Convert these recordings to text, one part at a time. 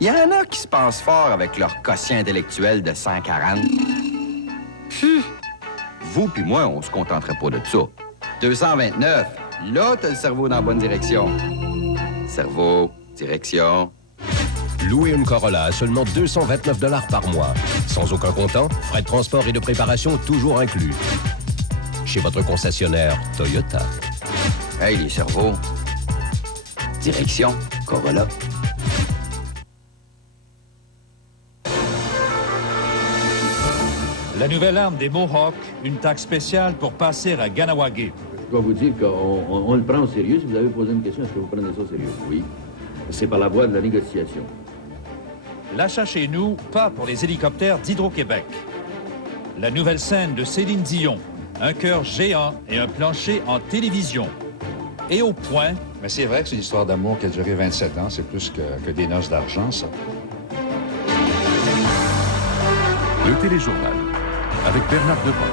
Il y en a qui se pensent fort avec leur quotient intellectuel de 140. Vous puis moi, on se contenterait pas de ça. 229, là, t'as le cerveau dans la bonne direction. Cerveau, direction. Louer une Corolla à seulement 229 $ par mois. Sans aucun comptant, frais de transport et de préparation toujours inclus. Chez votre concessionnaire Toyota. Hey, les cerveaux. Direction, Corolla. La nouvelle arme des Mohawks, une taxe spéciale pour passer à Kahnawake. Je dois vous dire qu'on le prend au sérieux. Si vous avez posé une question, est-ce que vous prenez ça au sérieux? Oui. C'est par la voie de la négociation. L'achat chez nous, pas pour les hélicoptères d'Hydro-Québec. La nouvelle scène de Céline Dion, un cœur géant et un plancher en télévision. Et au point... Mais c'est vrai que c'est une histoire d'amour qui a duré 27 ans. C'est plus que des noces d'argent, ça. Le téléjournal, avec Bernard Debrun.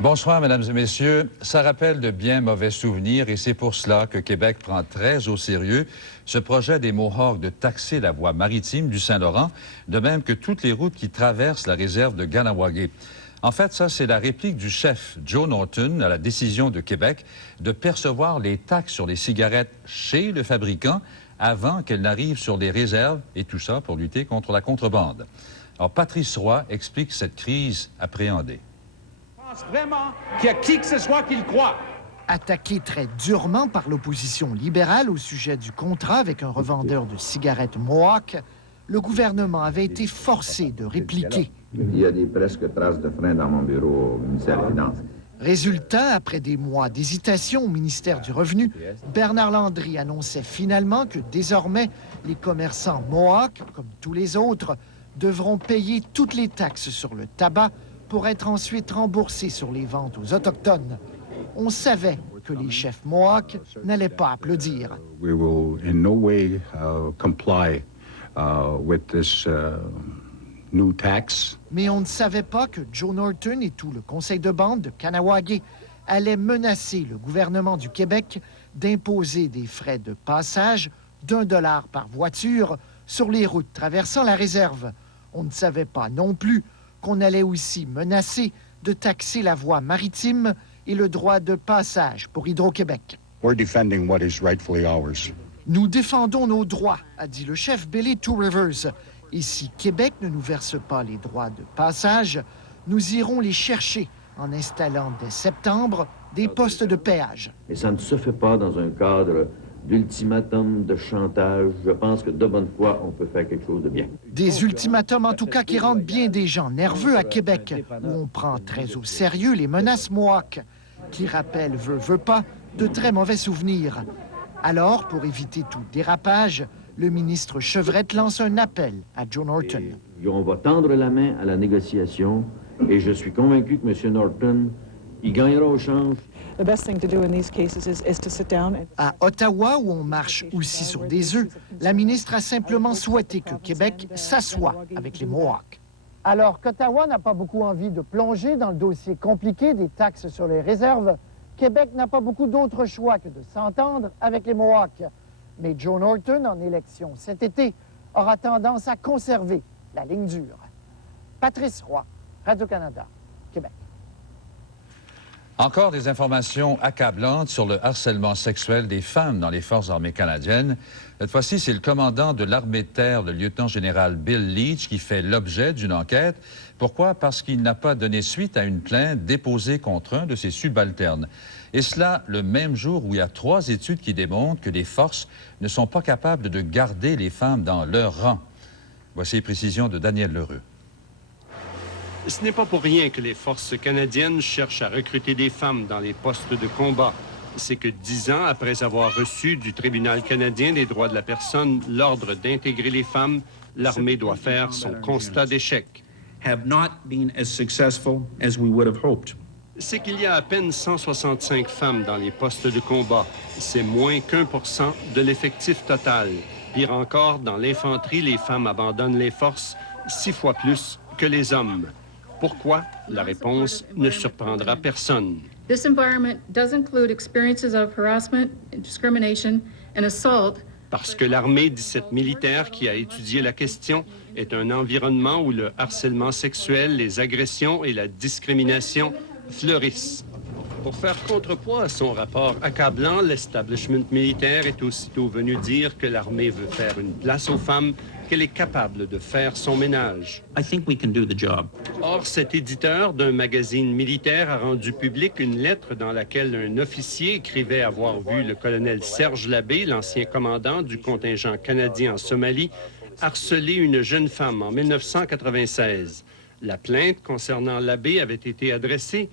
Bonsoir, mesdames et messieurs. Ça rappelle de bien mauvais souvenirs et c'est pour cela que Québec prend très au sérieux ce projet des Mohawks de taxer la voie maritime du Saint-Laurent, de même que toutes les routes qui traversent la réserve de Kahnawake. En fait, ça, c'est la réplique du chef Joe Norton à la décision de Québec de percevoir les taxes sur les cigarettes chez le fabricant avant qu'elles n'arrivent sur les réserves, et tout ça pour lutter contre la contrebande. Alors, Patrice Roy explique cette crise appréhendée. Je pense vraiment qu'il y a qui que ce soit qui le croit. Attaqué très durement par l'opposition libérale au sujet du contrat avec un revendeur de cigarettes Mohawk, le gouvernement avait été forcé de répliquer. Il y a des presque traces de frein dans mon bureau au ministère des Finances. Résultat, après des mois d'hésitation au ministère du Revenu, Bernard Landry annonçait finalement que désormais, les commerçants Mohawk, comme tous les autres, devront payer toutes les taxes sur le tabac pour être ensuite remboursés sur les ventes aux Autochtones. On savait que les chefs Mohawk n'allaient pas applaudir. We will in no way comply with this new tax. Mais on ne savait pas que Joe Norton et tout le conseil de bande de Kahnawake allaient menacer le gouvernement du Québec d'imposer des frais de passage d'$1 par voiture sur les routes traversant la réserve. On ne savait pas non plus qu'on allait aussi menacer de taxer la voie maritime et le droit de passage pour Hydro-Québec. We're defending what is rightfully ours. Nous défendons nos droits, a dit le chef Billy Two Rivers. Et si Québec ne nous verse pas les droits de passage, nous irons les chercher en installant dès septembre des postes de péage. Et ça ne se fait pas dans un cadre d'ultimatum, de chantage. Je pense que de bonne foi, on peut faire quelque chose de bien. Des ultimatums, en tout cas, qui rendent bien des gens nerveux à Québec, où on prend très au sérieux les menaces Mohawk, qui rappellent, veut pas, de très mauvais souvenirs. Alors, pour éviter tout dérapage, le ministre Chevrette lance un appel à Joe Norton. Et on va tendre la main à la négociation et je suis convaincu que M. Norton, il gagnera au change. À Ottawa, où on marche aussi sur des œufs, la ministre a simplement souhaité que Québec s'assoie avec les Mohawks. Alors qu'Ottawa n'a pas beaucoup envie de plonger dans le dossier compliqué des taxes sur les réserves, Québec n'a pas beaucoup d'autres choix que de s'entendre avec les Mohawks. Mais Joe Norton, en élection cet été, aura tendance à conserver la ligne dure. Patrice Roy, Radio-Canada, Québec. Encore des informations accablantes sur le harcèlement sexuel des femmes dans les Forces armées canadiennes. Cette fois-ci, c'est le commandant de l'armée de terre, le lieutenant-général Bill Leach, qui fait l'objet d'une enquête. Pourquoi? Parce qu'il n'a pas donné suite à une plainte déposée contre un de ses subalternes. Et cela le même jour où il y a 3 études qui démontrent que les forces ne sont pas capables de garder les femmes dans leur rang. Voici les précisions de Daniel Lheureux. Ce n'est pas pour rien que les forces canadiennes cherchent à recruter des femmes dans les postes de combat. C'est que 10 ans après avoir reçu du Tribunal canadien des droits de la personne l'ordre d'intégrer les femmes, l'armée doit faire son constat d'échec. C'est qu'il y a à peine 165 femmes dans les postes de combat. C'est moins qu'1% de l'effectif total. Pire encore, dans l'infanterie, les femmes abandonnent les forces 6 fois plus que les hommes. Pourquoi? La réponse ne surprendra personne. This environment does include experiences of harassment, discrimination, and assault Parce que l'armée, dit cette militaire qui a étudié la question, est un environnement où le harcèlement sexuel, les agressions et la discrimination fleurissent. Pour faire contrepoids à son rapport accablant, l'establishment militaire est aussitôt venu dire que l'armée veut faire une place aux femmes, qu'elle est capable de faire son ménage. I think we can do the job. Or, cet éditeur d'un magazine militaire a rendu public une lettre dans laquelle un officier écrivait avoir vu le colonel Serge Labbé, l'ancien commandant du contingent canadien en Somalie, harceler une jeune femme en 1996. La plainte concernant Labbé avait été adressée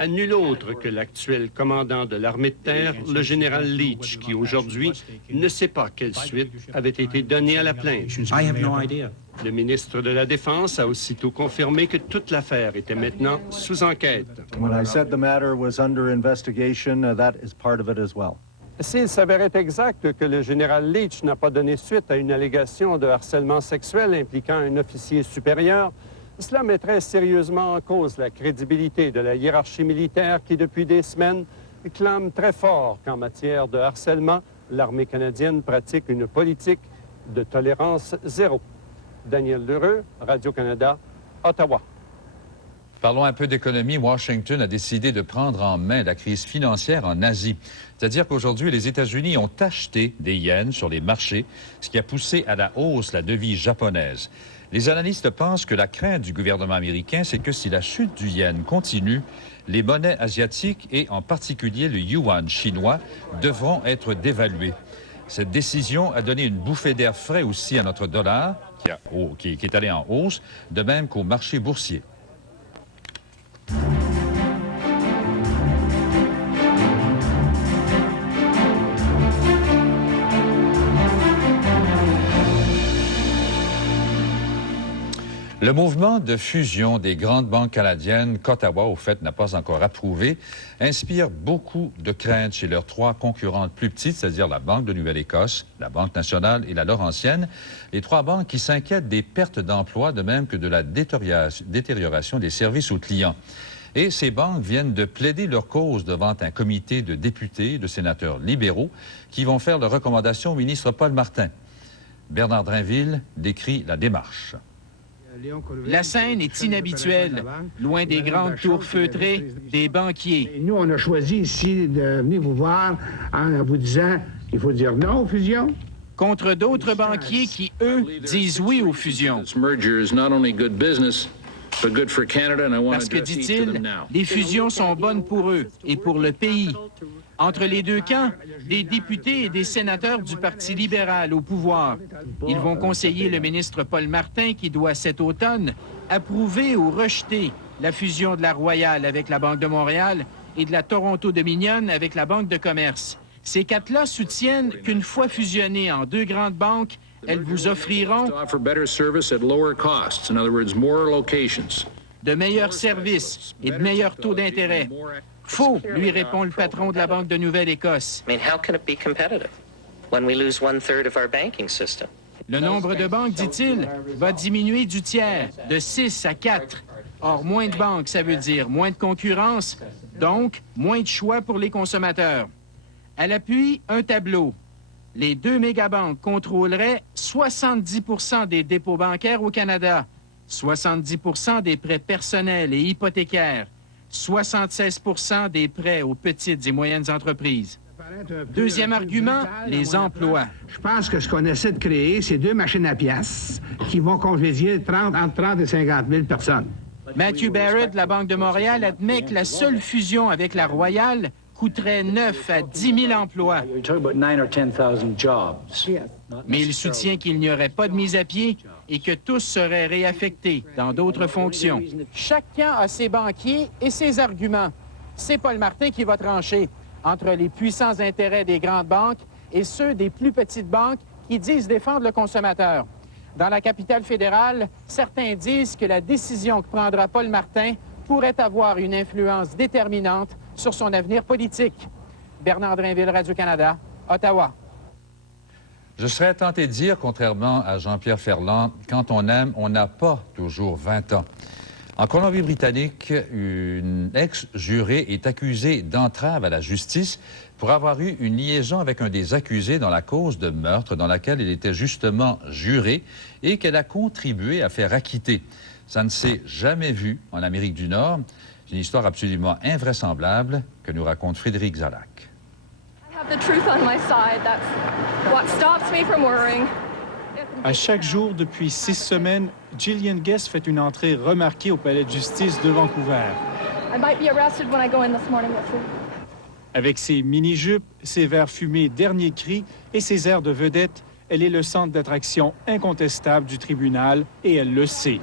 à nul autre que l'actuel commandant de l'armée de terre, le général Leach, qui aujourd'hui ne sait pas quelle suite avait été donnée à la plainte. I have no idea. Le ministre de la Défense a aussitôt confirmé que toute l'affaire était maintenant sous enquête. When I said the matter was under investigation, that is part of it as well. S'il s'avérait exact que le général Leach n'a pas donné suite à une allégation de harcèlement sexuel impliquant un officier supérieur, cela mettrait sérieusement en cause la crédibilité de la hiérarchie militaire qui, depuis des semaines, clame très fort qu'en matière de harcèlement, l'armée canadienne pratique une politique de tolérance zéro. Daniel Lheureux, Radio-Canada, Ottawa. Parlons un peu d'économie. Washington a décidé de prendre en main la crise financière en Asie. C'est-à-dire qu'aujourd'hui, les États-Unis ont acheté des yens sur les marchés, ce qui a poussé à la hausse la devise japonaise. Les analystes pensent que la crainte du gouvernement américain, c'est que si la chute du yen continue, les monnaies asiatiques et en particulier le yuan chinois devront être dévaluées. Cette décision a donné une bouffée d'air frais aussi à notre dollar, qui est allé en hausse, de même qu'au marché boursier. Le mouvement de fusion des grandes banques canadiennes qu'Ottawa, au fait, n'a pas encore approuvé, inspire beaucoup de craintes chez leurs trois concurrentes plus petites, c'est-à-dire la Banque de Nouvelle-Écosse, la Banque nationale et la Laurentienne, les trois banques qui s'inquiètent des pertes d'emplois, de même que de la détérioration des services aux clients. Et ces banques viennent de plaider leur cause devant un comité de députés, de sénateurs libéraux, qui vont faire leurs recommandations au ministre Paul Martin. Bernard Drainville décrit la démarche. La scène est inhabituelle, loin des grandes tours feutrées des banquiers. Nous, on a choisi ici de venir vous voir en vous disant qu'il faut dire non aux fusions. Contre d'autres banquiers qui, eux, disent oui aux fusions. Parce que, dit-il, les fusions sont bonnes pour eux et pour le pays. Entre les deux camps, des députés et des sénateurs du Parti libéral au pouvoir. Ils vont conseiller le ministre Paul Martin qui doit cet automne approuver ou rejeter la fusion de la Royale avec la Banque de Montréal et de la Toronto Dominion avec la Banque de commerce. Ces quatre-là soutiennent qu'une fois fusionnées en deux grandes banques, elles vous offriront de meilleurs services et de meilleurs taux d'intérêt. Faux, lui répond le patron de la Banque de Nouvelle-Écosse. Le nombre de banques, dit-il, va diminuer du tiers, de 6 à 4. Or, moins de banques, ça veut dire moins de concurrence, donc moins de choix pour les consommateurs. À l'appui, un tableau. Les deux mégabanques contrôleraient 70 % des dépôts bancaires au Canada, 70 % des prêts personnels et hypothécaires, 76 % des prêts aux petites et moyennes entreprises. Deuxième argument, les emplois. Je pense que ce qu'on essaie de créer, c'est deux machines à pièces qui vont congédier entre 30 et 50 000 personnes. Matthew Barrett de la Banque de Montréal admet que la seule fusion avec la Royale coûterait 9 à 10 000 emplois. Mais il soutient qu'il n'y aurait pas de mise à pied et que tous seraient réaffectés dans d'autres fonctions. Chacun a ses banquiers et ses arguments. C'est Paul Martin qui va trancher entre les puissants intérêts des grandes banques et ceux des plus petites banques qui disent défendre le consommateur. Dans la capitale fédérale, certains disent que la décision que prendra Paul Martin pourrait avoir une influence déterminante sur son avenir politique. Bernard Drainville, Radio-Canada, Ottawa. Je serais tenté de dire, contrairement à Jean-Pierre Ferland, quand on aime, on n'a pas toujours 20 ans. En Colombie-Britannique, une ex-jurée est accusée d'entrave à la justice pour avoir eu une liaison avec un des accusés dans la cause de meurtre dans laquelle il était justement juré et qu'elle a contribué à faire acquitter. Ça ne s'est jamais vu en Amérique du Nord. C'est une histoire absolument invraisemblable que nous raconte Frédéric Zalac. À chaque jour depuis 6 semaines, Gillian Guess fait une entrée remarquée au palais de justice de Vancouver. Avec ses mini-jupes, ses verres fumés dernier cri et ses airs de vedette, elle est le centre d'attraction incontestable du tribunal et elle le sait.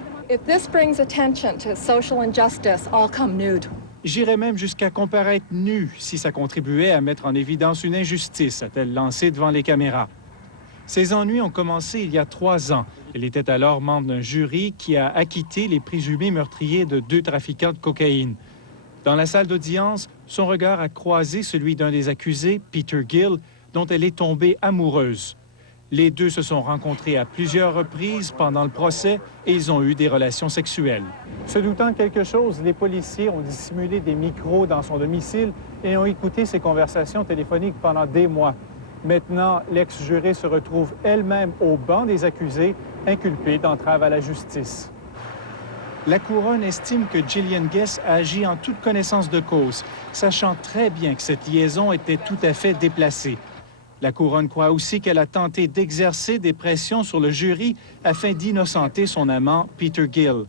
J'irais même jusqu'à comparaître nue si ça contribuait à mettre en évidence une injustice, a-t-elle lancé devant les caméras. Ses ennuis ont commencé il y a 3 ans. Elle était alors membre d'un jury qui a acquitté les présumés meurtriers de 2 trafiquants de cocaïne. Dans la salle d'audience, son regard a croisé celui d'un des accusés, Peter Gill, dont elle est tombée amoureuse. Les deux se sont rencontrés à plusieurs reprises pendant le procès et ils ont eu des relations sexuelles. Se doutant de quelque chose, les policiers ont dissimulé des micros dans son domicile et ont écouté ses conversations téléphoniques pendant des mois. Maintenant, l'ex-jurée se retrouve elle-même au banc des accusés, inculpée d'entrave à la justice. La couronne estime que Gillian Guess a agi en toute connaissance de cause, sachant très bien que cette liaison était tout à fait déplacée. La couronne croit aussi qu'elle a tenté d'exercer des pressions sur le jury afin d'innocenter son amant, Peter Gill.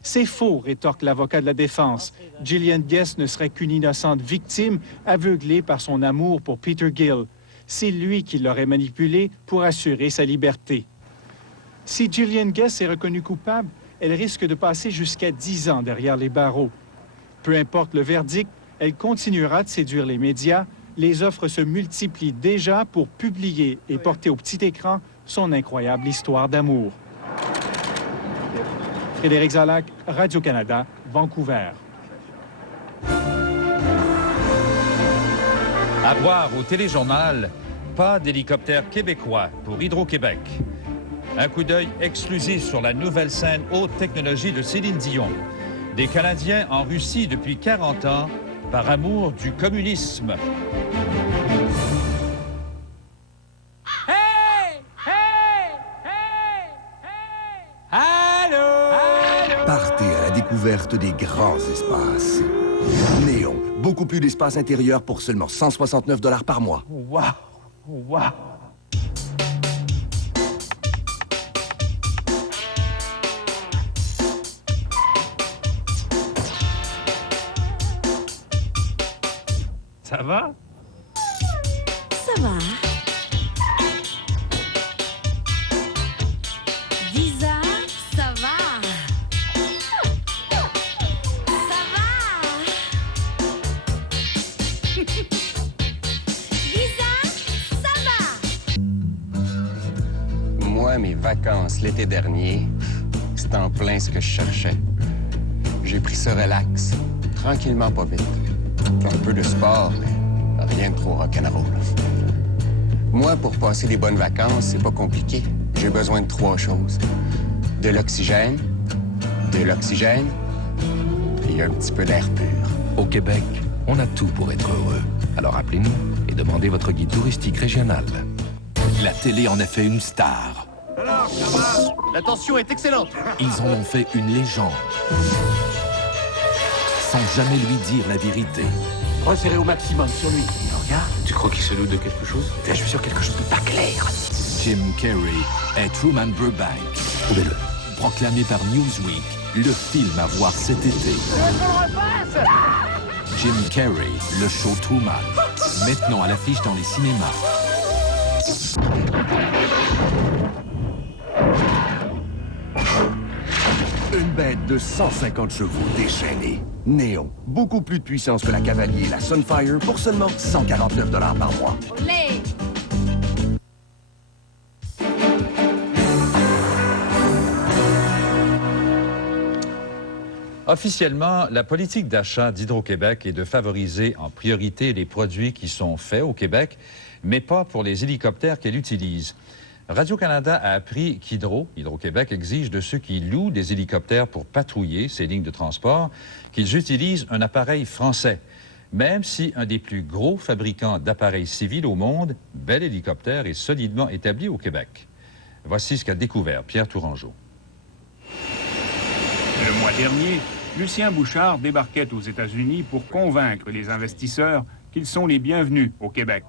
C'est faux, rétorque l'avocat de la défense. Gillian Guess ne serait qu'une innocente victime aveuglée par son amour pour Peter Gill. C'est lui qui l'aurait manipulé pour assurer sa liberté. Si Gillian Guess est reconnue coupable, elle risque de passer jusqu'à 10 ans derrière les barreaux. Peu importe le verdict, elle continuera de séduire les médias. Les offres se multiplient déjà pour publier et porter au petit écran son incroyable histoire d'amour. Frédéric Zalac, Radio-Canada, Vancouver. À voir au téléjournal, pas d'hélicoptère québécois pour Hydro-Québec. Un coup d'œil exclusif sur la nouvelle scène haute technologie de Céline Dion. Des Canadiens en Russie depuis 40 ans, par amour du communisme. Hey! Hey! Hey! Hey! Allô! Partez à la découverte des grands espaces. Néon, beaucoup plus d'espace intérieur pour seulement 169 $ par mois. Wow! Wow! Ça va? Ça va. Visa, ça va. Ça va. Visa, ça va. Moi, mes vacances l'été dernier, c'était en plein ce que je cherchais. J'ai pris ça relax, tranquillement, pas vite. Un peu de sport, mais rien de trop rock'n'roll. Moi, pour passer des bonnes vacances, c'est pas compliqué. J'ai besoin de 3 choses. De l'oxygène, et un petit peu d'air pur. Au Québec, on a tout pour être heureux. Alors appelez-nous et demandez votre guide touristique régional. La télé en a fait une star. Alors, ça va? L'attention est excellente. Ils en ont fait une légende. Sans jamais lui dire la vérité. Resserrez au maximum sur lui. Regarde. Tu crois qu'il se doute de quelque chose? Je suis sur quelque chose de pas clair. Jim Carrey est Truman Burbank. Trouvez-le. Proclamé par Newsweek, le film à voir cet été. Jim Carrey, le show Truman. Maintenant à l'affiche dans les cinémas. Une bête de 150 chevaux déchaînée. Néon, beaucoup plus de puissance que la Cavalier et la Sunfire pour seulement 149 $ par mois. Les. Officiellement, la politique d'achat d'Hydro-Québec est de favoriser en priorité les produits qui sont faits au Québec, mais pas pour les hélicoptères qu'elle utilise. Radio-Canada a appris Hydro-Québec exige de ceux qui louent des hélicoptères pour patrouiller ces lignes de transport qu'ils utilisent un appareil français. Même si un des plus gros fabricants d'appareils civils au monde, Bell Hélicoptère, est solidement établi au Québec. Voici ce qu'a découvert Pierre Tourangeau. Le mois dernier, Lucien Bouchard débarquait aux États-Unis pour convaincre les investisseurs qu'ils sont les bienvenus au Québec.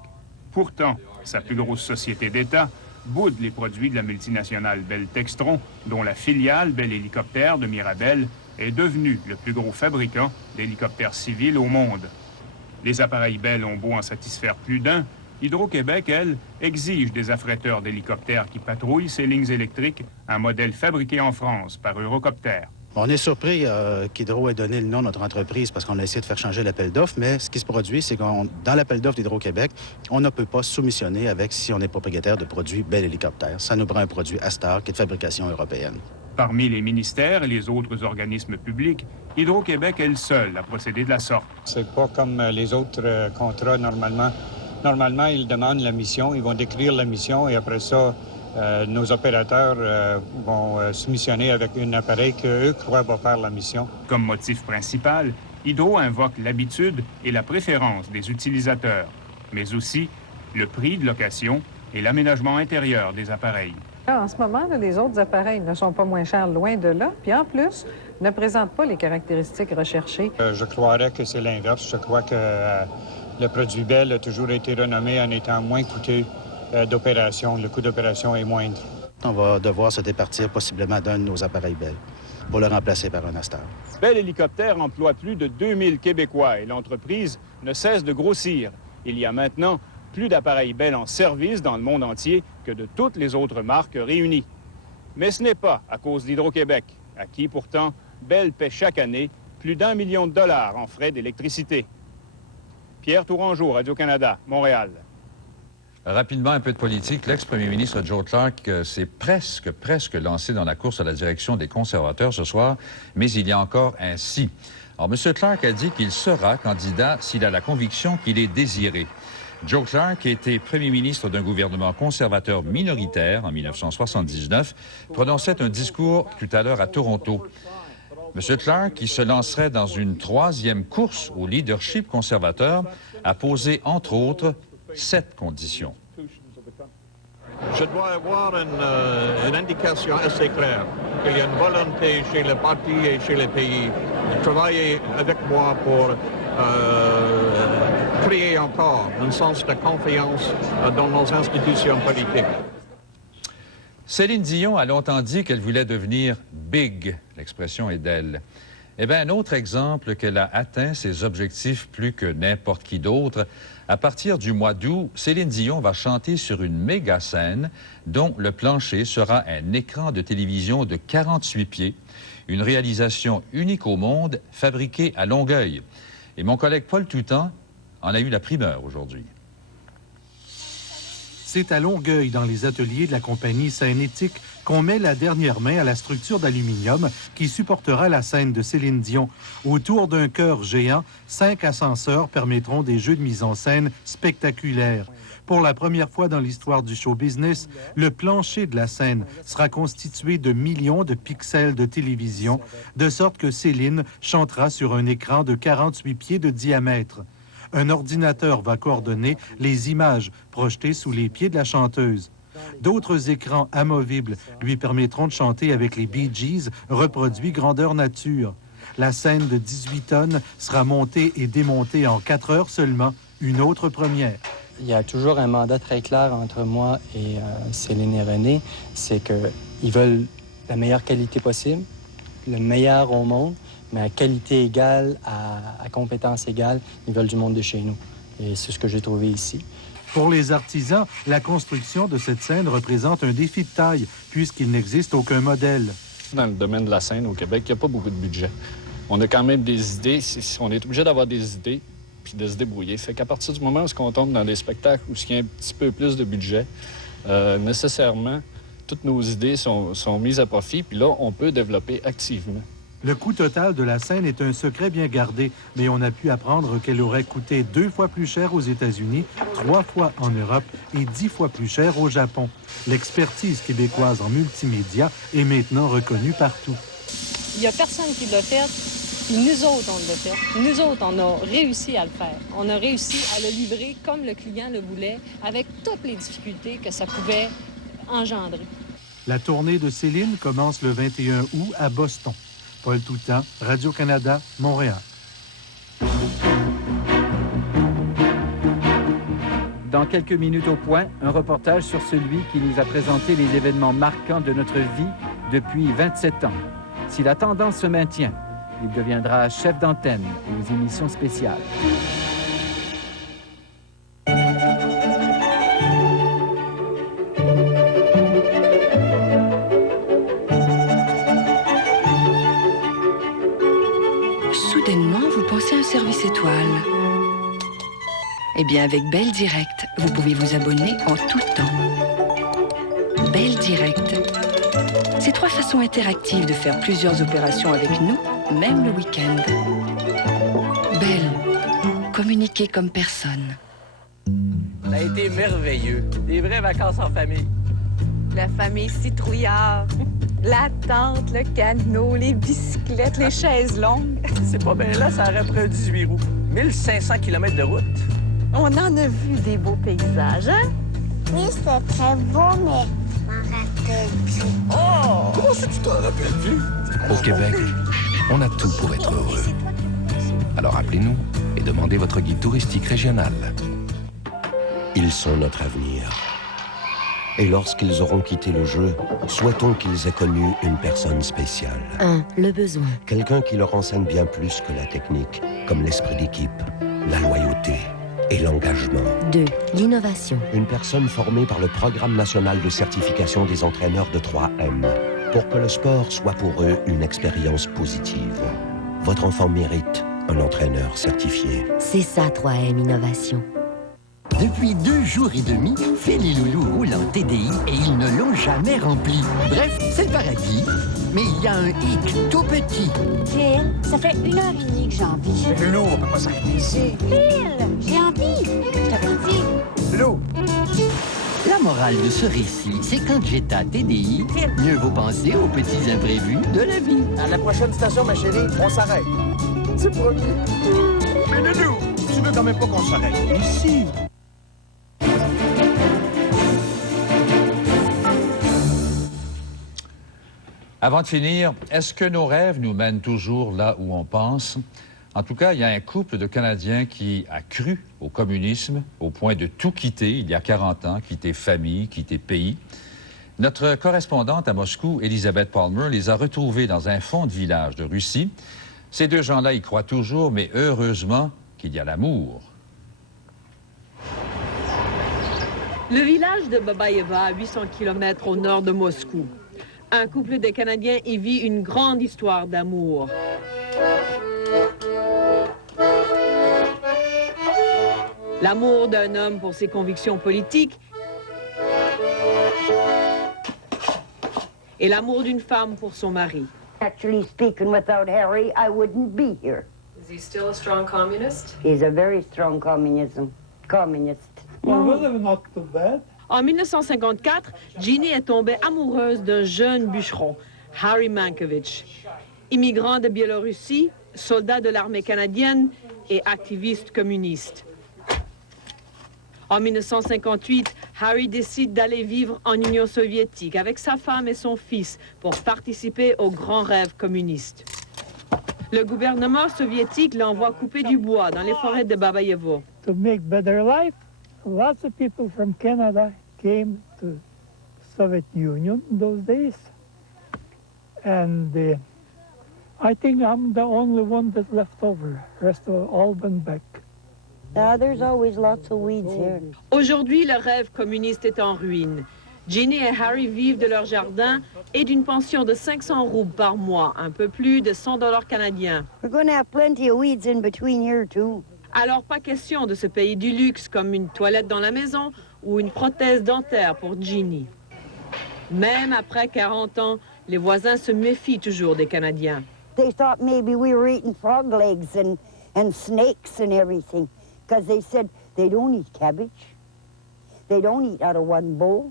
Pourtant, sa plus grosse société d'État boude les produits de la multinationale Bell Textron, dont la filiale Bell Hélicoptère de Mirabel est devenue le plus gros fabricant d'hélicoptères civils au monde. Les appareils Bell ont beau en satisfaire plus d'un, Hydro-Québec, elle, exige des affréteurs d'hélicoptères qui patrouillent ces lignes électriques, un modèle fabriqué en France par Eurocopter. On est surpris qu'Hydro ait donné le nom de notre entreprise parce qu'on a essayé de faire changer l'appel d'offres, mais ce qui se produit, c'est que dans l'appel d'offres d'Hydro-Québec, on ne peut pas soumissionner avec si on est propriétaire de produits Bell Hélicoptère. Ça nous prend un produit Astar qui est de fabrication européenne. Parmi les ministères et les autres organismes publics, Hydro-Québec est le seul à procéder de la sorte. C'est pas comme les autres contrats normalement. Normalement, ils demandent la mission, ils vont décrire la mission et après ça, nos opérateurs vont soumissionner avec un appareil qu'eux croient va faire la mission. Comme motif principal, Hydro invoque l'habitude et la préférence des utilisateurs, mais aussi le prix de location et l'aménagement intérieur des appareils. En ce moment, les autres appareils ne sont pas moins chers, loin de là, puis en plus, ne présentent pas les caractéristiques recherchées. Je croirais que c'est l'inverse. Je crois que le produit Bell a toujours été renommé en étant moins coûteux d'opération. Le coût d'opération est moindre. On va devoir se départir possiblement d'un de nos appareils Bell pour le remplacer par un Astar. Bell Hélicoptère emploie plus de 2000 Québécois et l'entreprise ne cesse de grossir. Il y a maintenant plus d'appareils Bell en service dans le monde entier que de toutes les autres marques réunies. Mais ce n'est pas à cause d'Hydro-Québec, à qui pourtant Bell paie chaque année plus d'1 million de dollars en frais d'électricité. Pierre Tourangeau, Radio-Canada, Montréal. Rapidement, un peu de politique. L'ex-premier ministre Joe Clark s'est presque lancé dans la course à la direction des conservateurs ce soir, mais il y a encore un si. Alors, M. Clark a dit qu'il sera candidat s'il a la conviction qu'il est désiré. Joe Clark était premier ministre d'un gouvernement conservateur minoritaire en 1979, prononçait un discours tout à l'heure à Toronto. M. Clark, qui se lancerait dans une troisième course au leadership conservateur, a posé, entre autres, 7 conditions. Je dois avoir une indication assez claire qu'il y a une volonté chez le parti et chez le pays de travailler avec moi pour créer encore un sens de confiance dans nos institutions politiques. Céline Dion a longtemps dit qu'elle voulait devenir « big ». L'expression est d'elle. Eh bien, un autre exemple qu'elle a atteint ses objectifs plus que n'importe qui d'autre. À partir du mois d'août, Céline Dion va chanter sur une méga scène dont le plancher sera un écran de télévision de 48 pieds, une réalisation unique au monde, fabriquée à Longueuil. Et mon collègue Paul Toutan en a eu la primeur aujourd'hui. C'est à Longueuil, dans les ateliers de la compagnie Scène-Éthique, qu'on met la dernière main à la structure d'aluminium qui supportera la scène de Céline Dion. Autour d'un chœur géant, 5 ascenseurs permettront des jeux de mise en scène spectaculaires. Pour la première fois dans l'histoire du show business, le plancher de la scène sera constitué de millions de pixels de télévision, de sorte que Céline chantera sur un écran de 48 pieds de diamètre. Un ordinateur va coordonner les images projetées sous les pieds de la chanteuse. D'autres écrans amovibles lui permettront de chanter avec les Bee Gees, reproduits grandeur nature. La scène de 18 tonnes sera montée et démontée en 4 heures seulement, une autre première. Il y a toujours un mandat très clair entre moi et Céline et René, c'est qu'ils veulent la meilleure qualité possible, le meilleur au monde, mais à qualité égale, à compétence égale, ils veulent du monde de chez nous. Et c'est ce que j'ai trouvé ici. Pour les artisans, la construction de cette scène représente un défi de taille, puisqu'il n'existe aucun modèle. Dans le domaine de la scène au Québec, il n'y a pas beaucoup de budget. On a quand même des idées, on est obligé d'avoir des idées puis de se débrouiller. Fait qu'à partir du moment où on tombe dans des spectacles où il y a un petit peu plus de budget, nécessairement, toutes nos idées sont mises à profit, puis là, on peut développer activement. Le coût total de la scène est un secret bien gardé, mais on a pu apprendre qu'elle aurait coûté 2 fois plus cher aux États-Unis, 3 fois en Europe et 10 fois plus cher au Japon. L'expertise québécoise en multimédia est maintenant reconnue partout. Il n'y a personne qui l'a fait Puis nous autres, on l'a fait. Nous autres, on a réussi à le faire. On a réussi à le livrer comme le client le voulait, avec toutes les difficultés que ça pouvait engendrer. La tournée de Céline commence le 21 août à Boston. Paul Toutan, Radio-Canada, Montréal. Dans quelques minutes au point, un reportage sur celui qui nous a présenté les événements marquants de notre vie depuis 27 ans. Si la tendance se maintient, il deviendra chef d'antenne aux émissions spéciales. Soudainement, vous pensez à un service étoile. Eh bien, avec Bell Direct, vous pouvez vous abonner en tout temps. Bell Direct. C'est 3 façons interactives de faire plusieurs opérations avec nous, même le week-end. Bell. Communiquer comme personne. Ça a été merveilleux. Des vraies vacances en famille. La famille citrouillard. La tente, le canot, les bicyclettes, les chaises longues. C'est pas bien là, ça aurait pris 18 roues. 1500 km de route. On en a vu des beaux paysages, hein? Oui, c'était très beau, mais je m'en rappelle plus. Oh! Comment ça, tu t'en rappelles plus? Au Québec, on a tout pour être heureux. Alors appelez-nous et demandez votre guide touristique régional. Ils sont notre avenir. Et lorsqu'ils auront quitté le jeu, souhaitons qu'ils aient connu une personne spéciale. 1. Le besoin. Quelqu'un qui leur enseigne bien plus que la technique, comme l'esprit d'équipe, la loyauté et l'engagement. 2. L'innovation. Une personne formée par le Programme national de certification des entraîneurs de 3M, pour que le sport soit pour eux une expérience positive. Votre enfant mérite un entraîneur certifié. C'est ça, 3M Innovation. Depuis 2 jours et demi, Phil et Loulou roulent en TDI et ils ne l'ont jamais rempli. Bref, c'est le paradis, mais il y a un hic tout petit. Phil, ça fait 1h30 que j'ai envie. Mais Loulou, on peut pas s'arrêter ici. Phil, j'ai envie. Je t'avais dit. Loulou! La morale de ce récit, c'est quand j'étais à TDI, mieux vaut penser aux petits imprévus de la vie. À la prochaine station, ma chérie, on s'arrête. C'est promis. Mais Loulou, tu veux quand même pas qu'on s'arrête ici? Avant de finir, est-ce que nos rêves nous mènent toujours là où on pense? En tout cas, il y a un couple de Canadiens qui a cru au communisme au point de tout quitter il y a 40 ans, quitter famille, quitter pays. Notre correspondante à Moscou, Elisabeth Palmer, les a retrouvés dans un fond de village de Russie. Ces 2 gens-là y croient toujours, mais heureusement qu'il y a l'amour. Le village de Babaïeva, à 800 km au nord de Moscou. Un couple de Canadiens y vit une grande histoire d'amour. L'amour d'un homme pour ses convictions politiques et l'amour d'une femme pour son mari. Actually speaking, without Harry, I wouldn't be here. Is he still a strong communist? He's a very strong communist. Not too bad. En 1954, Ginny est tombée amoureuse d'un jeune bûcheron, Harry Mankiewicz. Immigrant de Biélorussie, soldat de l'armée canadienne et activiste communiste. En 1958, Harry décide d'aller vivre en Union soviétique avec sa femme et son fils pour participer au grand rêve communiste. Le gouvernement soviétique l'envoie couper du bois dans les forêts de Babaïevo. To make better life, lots of people from Canada came to Soviet Union in those days. And I think I'm the only one that left over. The rest of all went back. There's always lots of weeds here. Aujourd'hui, le rêve communiste est en ruine. Ginny et Harry vivent de leur jardin et d'une pension de 500 roubles par mois, un peu plus de 100 $ canadiens. We're going to have plenty of weeds in between here, too. Alors, pas question de se payer du luxe comme une toilette dans la maison ou une prothèse dentaire pour Ginny. Même après 40 ans, les voisins se méfient toujours des Canadiens. They thought maybe we were eating frog legs and snakes and everything, because they said they don't eat cabbage. They don't eat out of one bowl.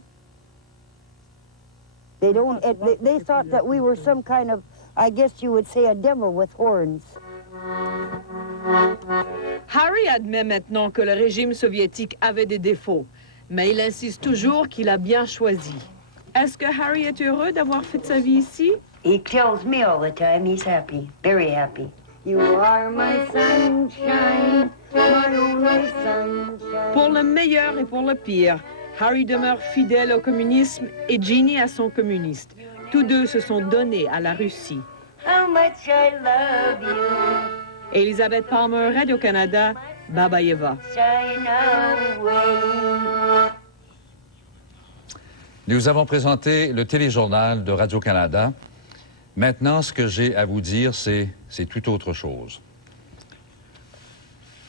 They don't. They thought that we were some kind of I guess you would say a devil with horns. Harry admet maintenant que le régime soviétique avait des défauts, mais il insiste toujours qu'il a bien choisi. Est-ce que Harry est heureux d'avoir fait sa vie ici? He tells me all the time he's happy, very happy. You are my sunshine, my only sunshine. Pour le meilleur et pour le pire, Harry demeure fidèle au communisme et Jeannie à son communiste. Tous deux se sont donnés à la Russie. How much I love you. Elisabeth Palmer, Radio-Canada, Babayeva. Shine away. Nous avons présenté le téléjournal de Radio-Canada. Maintenant, ce que j'ai à vous dire, c'est tout autre chose.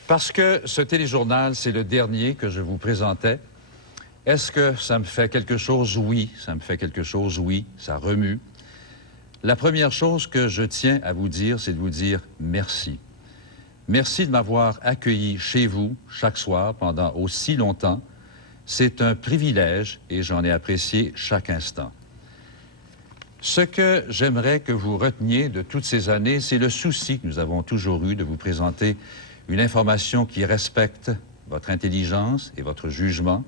Parce que ce téléjournal, c'est le dernier que je vous présentais, est-ce que ça me fait quelque chose? Oui, ça me fait quelque chose, oui, ça remue. La première chose que je tiens à vous dire, c'est de vous dire merci. Merci de m'avoir accueilli chez vous chaque soir pendant aussi longtemps. C'est un privilège et j'en ai apprécié chaque instant. Ce que j'aimerais que vous reteniez de toutes ces années, c'est le souci que nous avons toujours eu de vous présenter une information qui respecte votre intelligence et votre jugement,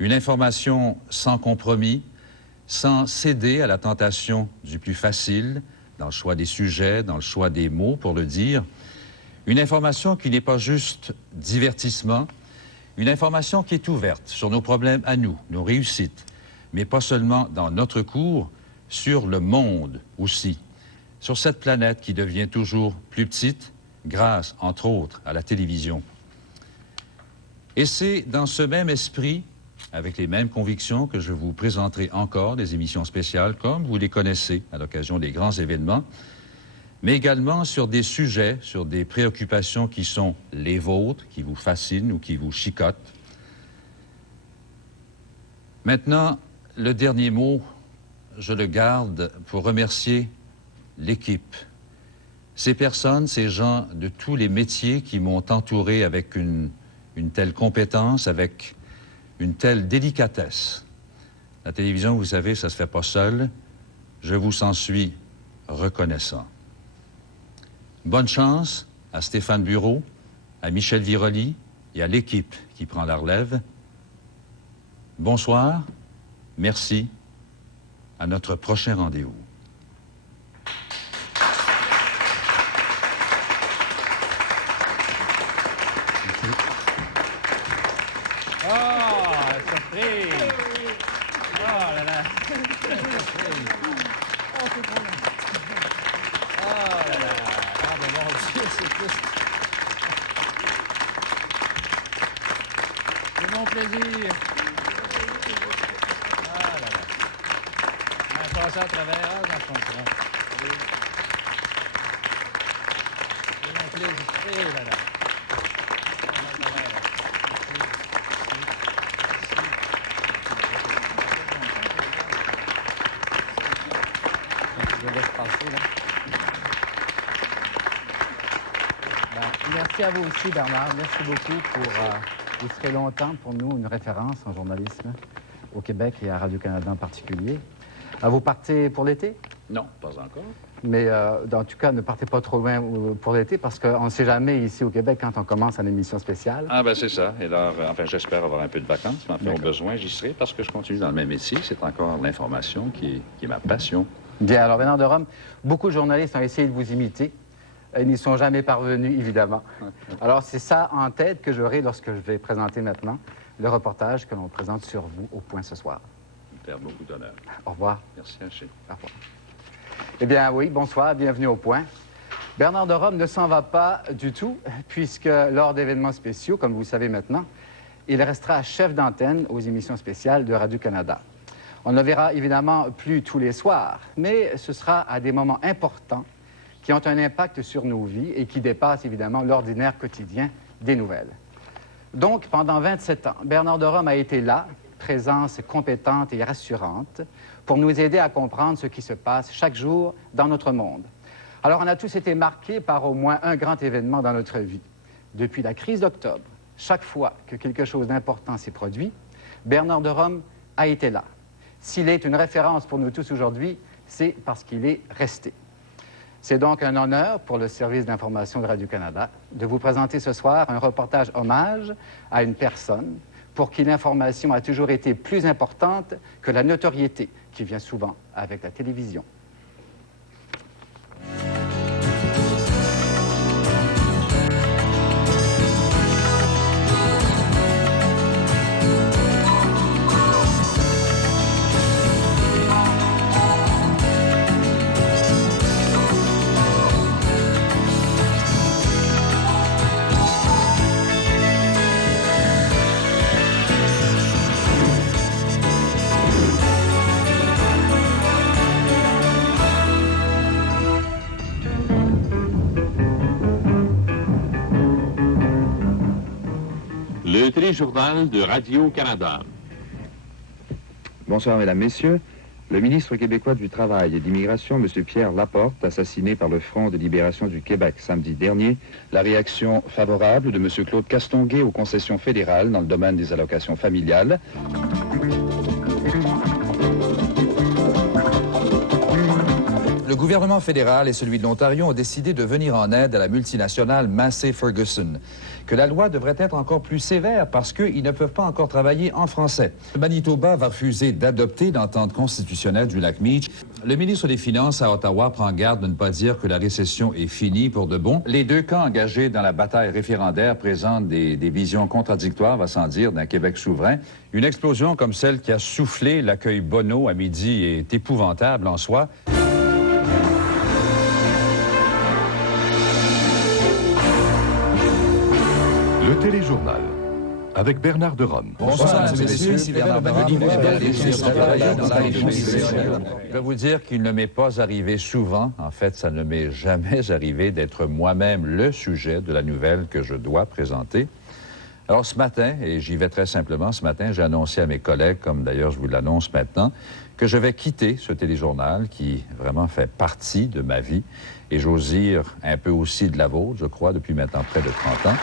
une information sans compromis, sans céder à la tentation du plus facile, dans le choix des sujets, dans le choix des mots, pour le dire, une information qui n'est pas juste divertissement, une information qui est ouverte sur nos problèmes à nous, nos réussites, mais pas seulement dans notre cours, sur le monde aussi, sur cette planète qui devient toujours plus petite grâce, entre autres, à la télévision. Et c'est dans ce même esprit, avec les mêmes convictions, que je vous présenterai encore des émissions spéciales comme vous les connaissez à l'occasion des grands événements, mais également sur des sujets, sur des préoccupations qui sont les vôtres, qui vous fascinent ou qui vous chicotent. Maintenant, le dernier mot, je le garde pour remercier l'équipe. Ces personnes, ces gens de tous les métiers qui m'ont entouré avec une telle compétence, avec une telle délicatesse. La télévision, vous savez, ça se fait pas seul. Je vous en suis reconnaissant. Bonne chance à Stéphane Bureau, à Michel Viroli et à l'équipe qui prend la relève. Bonsoir, merci, à notre prochain rendez-vous. Ah, surprise! Oh là là! Oh là là! Ah, mais mon Dieu, c'est plus... C'est mon plaisir! Ah là là! On a passé à travers, j'en comprends. C'est mon plaisir! Eh là là! Merci à vous aussi, Bernard. Merci beaucoup pour... vous serez longtemps, pour nous, une référence en journalisme au Québec et à Radio-Canada en particulier. Vous partez pour l'été? Non, pas encore. Mais en tout cas, ne partez pas trop loin pour l'été parce qu'on ne sait jamais ici au Québec quand on commence une émission spéciale. Ah ben c'est ça. Et alors, enfin, j'espère avoir un peu de vacances, mais enfin, au besoin, j'y serai parce que je continue dans le même métier. C'est encore l'information qui est ma passion. Bien, alors, Bernard de Rome, beaucoup de journalistes ont essayé de vous imiter. Ils n'y sont jamais parvenus, évidemment. Alors, c'est ça en tête que j'aurai lorsque je vais présenter maintenant le reportage que l'on présente sur vous au Point ce soir. Ça me fait beaucoup d'honneur. Au revoir. Merci, Haché. Au revoir. Eh bien, oui, bonsoir, bienvenue au Point. Bernard de Rome ne s'en va pas du tout, puisque lors d'événements spéciaux, comme vous le savez maintenant, il restera chef d'antenne aux émissions spéciales de Radio-Canada. On ne le verra évidemment plus tous les soirs, mais ce sera à des moments importants qui ont un impact sur nos vies et qui dépassent évidemment l'ordinaire quotidien des nouvelles. Donc, pendant 27 ans, Bernard de Rome a été là, présence compétente et rassurante, pour nous aider à comprendre ce qui se passe chaque jour dans notre monde. Alors, on a tous été marqués par au moins un grand événement dans notre vie. Depuis la crise d'octobre, chaque fois que quelque chose d'important s'est produit, Bernard de Rome a été là. S'il est une référence pour nous tous aujourd'hui, c'est parce qu'il est resté. C'est donc un honneur pour le service d'information de Radio-Canada de vous présenter ce soir un reportage hommage à une personne pour qui l'information a toujours été plus importante que la notoriété qui vient souvent avec la télévision. Le téléjournal de Radio-Canada. Bonsoir, Mesdames, Messieurs. Le ministre québécois du Travail et d'Immigration, M. Pierre Laporte, assassiné par le Front de libération du Québec samedi dernier. La réaction favorable de M. Claude Castonguay aux concessions fédérales dans le domaine des allocations familiales. Le gouvernement fédéral et celui de l'Ontario ont décidé de venir en aide à la multinationale Massey Ferguson. Que la loi devrait être encore plus sévère parce qu'ils ne peuvent pas encore travailler en français. Le Manitoba va refuser d'adopter l'entente constitutionnelle du lac Meach. Le ministre des Finances à Ottawa prend garde de ne pas dire que la récession est finie pour de bon. Les deux camps engagés dans la bataille référendaire présentent des visions contradictoires, va sans dire, d'un Québec souverain. Une explosion comme celle qui a soufflé l'accueil Bonneau à midi est épouvantable en soi. Le téléjournal, avec Bernard de Rome. Bonsoir, mesdames et messieurs, ici Bernard de Rome. Je vais vous dire qu'il ne m'est pas arrivé souvent, en fait, ça ne m'est jamais arrivé d'être moi-même le sujet de la nouvelle que je dois présenter. Alors, ce matin, et j'y vais très simplement, ce matin, j'ai annoncé à mes collègues, comme d'ailleurs je vous l'annonce maintenant, que je vais quitter ce téléjournal qui vraiment fait partie de ma vie, et j'ose dire un peu aussi de la vôtre, je crois, depuis maintenant près de 30 ans.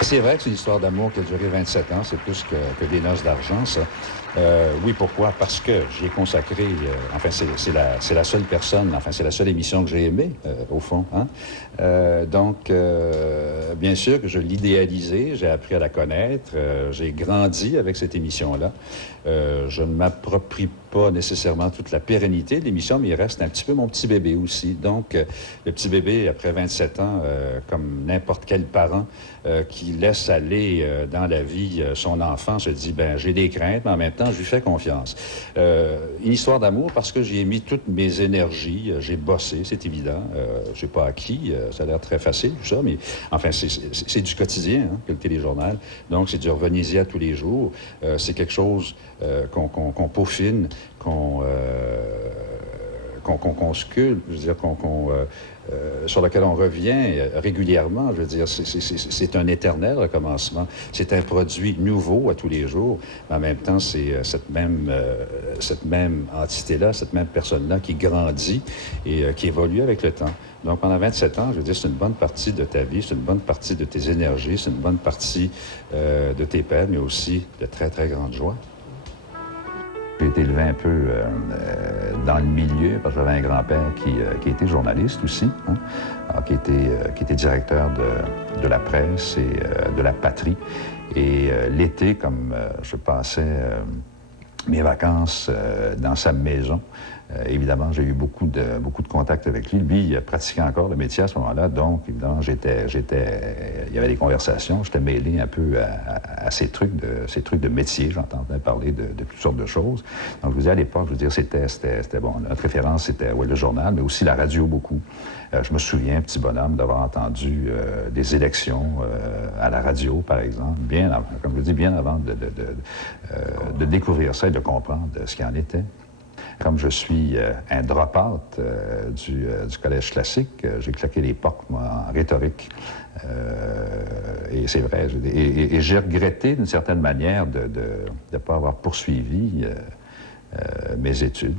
C'est vrai que c'est une histoire d'amour qui a duré 27 ans, c'est plus que des noces d'argent, ça. Oui, pourquoi? Parce que j'y ai consacré, enfin, c'est la seule personne, enfin, c'est la seule émission que j'ai aimée, au fond. Hein? Donc, bien sûr que je l'idéalisais, j'ai appris à la connaître, j'ai grandi avec cette émission-là. Je ne m'approprie pas nécessairement toute la pérennité de l'émission, mais il reste un petit peu mon petit bébé aussi. Donc, le petit bébé, après 27 ans, comme n'importe quel parent qui laisse aller dans la vie son enfant, se dit, ben j'ai des craintes, mais en même temps, je lui fais confiance. Une histoire d'amour parce que j'y ai mis toutes mes énergies, j'ai bossé, c'est évident. Je n'ai pas acquis, ça a l'air très facile, tout ça, mais enfin, c'est du quotidien, hein, que le téléjournal. Donc, c'est du revenez-y à tous les jours. C'est quelque chose qu'on peaufine, qu'on sculpte, je veux dire, sur lequel on revient régulièrement. Je veux dire, c'est un éternel recommencement. C'est un produit nouveau à tous les jours. Mais en même temps, c'est cette même entité-là, cette même personne-là qui grandit et qui évolue avec le temps. Donc, pendant 27 ans, je veux dire, c'est une bonne partie de ta vie, c'est une bonne partie de tes énergies, c'est une bonne partie de tes peines, mais aussi de très, très grandes joies. J'ai été élevé un peu dans le milieu, parce que j'avais un grand-père qui était journaliste aussi, hein, alors, qui était directeur de la presse et de la patrie. Et l'été, comme je passais mes vacances dans sa maison, évidemment, j'ai eu beaucoup de contacts avec lui. Lui, il pratiquait encore le métier à ce moment-là, donc, évidemment, il y avait des conversations, j'étais mêlé un peu à ces trucs de métier, j'entendais parler de toutes sortes de choses. Donc, je vous dis, à l'époque, je veux dire, c'était bon, notre référence, c'était le journal, mais aussi la radio, beaucoup. Je me souviens, petit bonhomme, d'avoir entendu des élections à la radio, par exemple, comme je vous dis, bien avant de découvrir ça et de comprendre ce qu'il en était. Comme je suis un drop-out du collège classique, j'ai claqué les portes, moi, en rhétorique. Et c'est vrai, et j'ai regretté, d'une certaine manière, de ne pas avoir poursuivi mes études.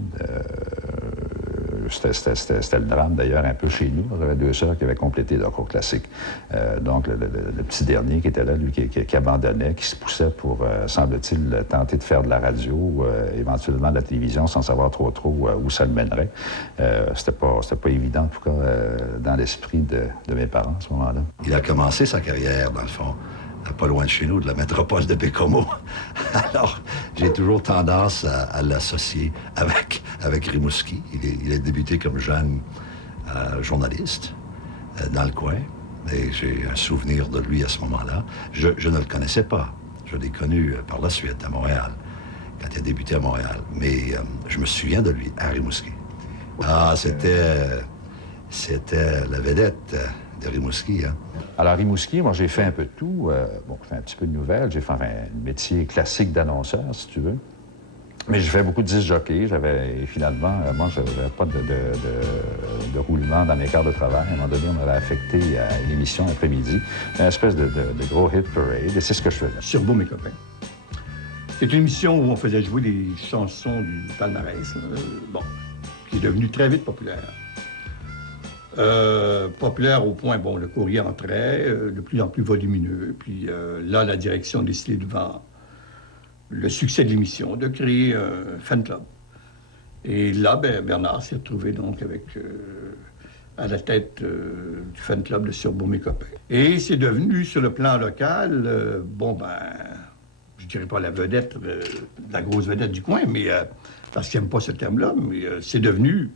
c'était le drame, d'ailleurs, un peu chez nous. J'avais 2 sœurs qui avaient complété leur cours classique. Donc, le petit dernier qui était là, lui, qui abandonnait, qui se poussait pour, semble-t-il, tenter de faire de la radio, éventuellement de la télévision, sans savoir trop où ça le mènerait. C'était pas évident, en tout cas, dans l'esprit de mes parents, à ce moment-là. Il a commencé sa carrière, dans le fond, pas loin de chez nous, de la métropole de Bécomo. Alors, j'ai toujours tendance à l'associer avec Rimouski. Il a débuté comme jeune journaliste dans le coin. Et j'ai un souvenir de lui à ce moment-là. Je ne le connaissais pas. Je l'ai connu par la suite à Montréal, quand il a débuté à Montréal. Mais je me souviens de lui à Rimouski. Ah, c'était la vedette de Rimouski, hein? Alors, Rimouski, moi, j'ai fait un peu de tout. J'ai fait un petit peu de nouvelles. J'ai fait un métier classique d'annonceur, si tu veux. Mais j'ai fait beaucoup de disc-jockey. Et finalement, moi, je n'avais pas de roulement dans mes quarts de travail. À un moment donné, on m'avait affecté à une émission après-midi, une espèce de gros hit parade. Et c'est ce que je faisais. Surbeau, mes copains. C'est une émission où on faisait jouer des chansons du palmarès, qui est devenu très vite populaire. Populaire au point, le courrier entrait, de plus en plus volumineux. Puis là, la direction a décidé, devant le succès de l'émission, de créer un fan club. Et là, Bernard s'est retrouvé donc à la tête du fan club de Surbeau, mes copains. Et c'est devenu, sur le plan local, je dirais pas la vedette, la grosse vedette du coin, mais parce qu'il n'aime pas ce terme-là, mais c'est devenu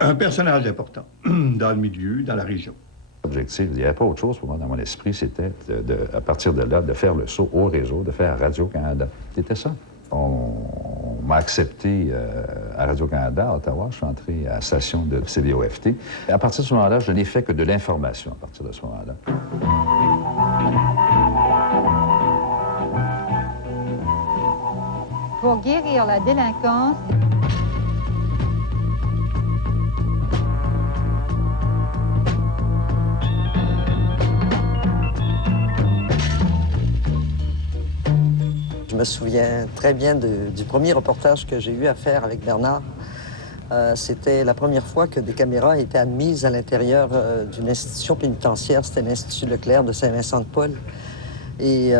un personnage important dans le milieu, dans la région. L'objectif, il n'y avait pas autre chose pour moi dans mon esprit, c'était à partir de là, de faire le saut au réseau, de faire Radio-Canada. C'était ça. On m'a accepté à Radio-Canada, à Ottawa. Je suis entré à la station de CBOFT. Et à partir de ce moment-là, je n'ai fait que de l'information à partir de ce moment-là. Pour guérir la délinquance, je me souviens très bien du premier reportage que j'ai eu à faire avec Bernard. C'était la première fois que des caméras étaient admises à l'intérieur d'une institution pénitentiaire. C'était l'Institut Leclerc de Saint-Vincent-de-Paul. Et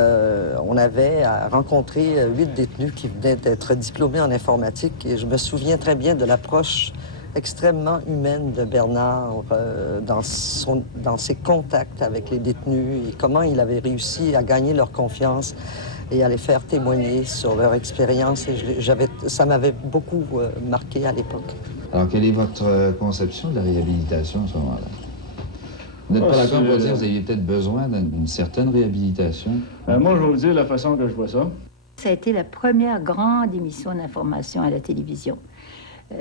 on avait rencontré 8 détenus qui venaient d'être diplômés en informatique. Et je me souviens très bien de l'approche extrêmement humaine de Bernard dans ses contacts avec les détenus et comment il avait réussi à gagner leur confiance et à les faire témoigner sur leur expérience. Et ça m'avait beaucoup marqué à l'époque. Alors, quelle est votre conception de la réhabilitation à ce moment-là? Vous n'êtes pas d'accord pour dire que vous aviez peut-être besoin d'une certaine réhabilitation? Moi, je vais vous dire la façon que je vois ça. Ça a été la première grande émission d'information à la télévision.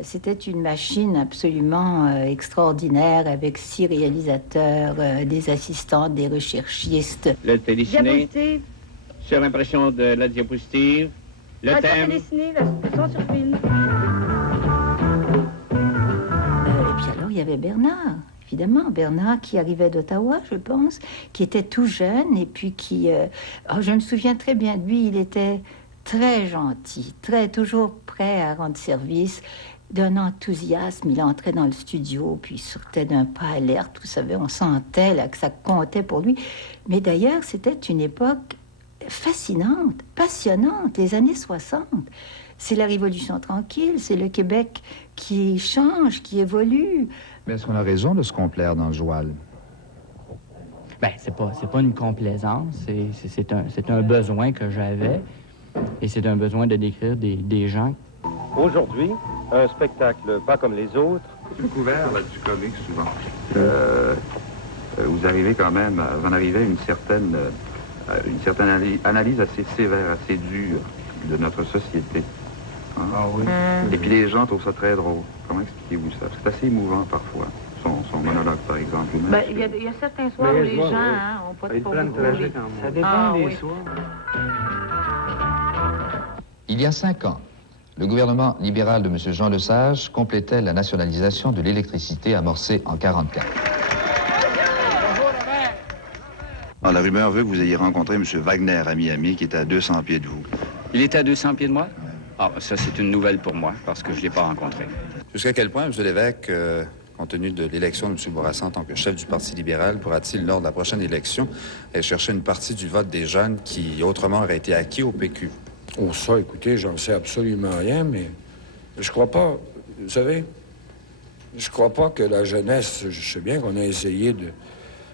C'était une machine absolument extraordinaire avec 6 réalisateurs, des assistants, des recherchistes. Le téléciné, sur l'impression de la diapositive, le thème. Le téléciné, la son sur film. Et puis alors, il y avait Bernard. Évidemment, Bernard qui arrivait d'Ottawa, je pense, qui était tout jeune et puis qui... je me souviens très bien de lui, il était très gentil, toujours prêt à rendre service, d'un enthousiasme. Il entrait dans le studio, puis il sortait d'un pas alerte, vous savez, on sentait là, que ça comptait pour lui. Mais d'ailleurs, c'était une époque fascinante, passionnante, les années 60. C'est la Révolution tranquille, c'est le Québec qui change, qui évolue. Mais est-ce qu'on a raison de se complaire dans le joual? C'est pas une complaisance, c'est un besoin que j'avais, et c'est un besoin de décrire des gens. Aujourd'hui, un spectacle pas comme les autres. C'est le couvert là, du comique, souvent. Vous arrivez quand même, vous en arrivez à une certaine analyse assez sévère, assez dure de notre société. Hein? Ah oui. Et puis les gens trouvent ça très drôle. Comment expliquez-vous ça? C'est assez émouvant parfois. Son monologue, par exemple. Il y a certains soirs où les gens n'ont pas de pour vous. Ça dépend des soirs. Il y a 5 ans, le gouvernement libéral de M. Jean Lesage complétait la nationalisation de l'électricité amorcée en 1944. La rumeur veut que vous ayez rencontré M. Wagner à Miami, qui était à 200 pieds de vous. Il était à 200 pieds de moi? Ah, ça, c'est une nouvelle pour moi, parce que je ne l'ai pas rencontré. Jusqu'à quel point, M. l'évêque, compte tenu de l'élection de M. Bourassa en tant que chef du Parti libéral, pourra-t-il, lors de la prochaine élection, aller chercher une partie du vote des jeunes qui, autrement, aurait été acquis au PQ? Oh, ça, écoutez, j'en sais absolument rien, mais je crois pas, vous savez, je crois pas que la jeunesse, je sais bien qu'on a essayé de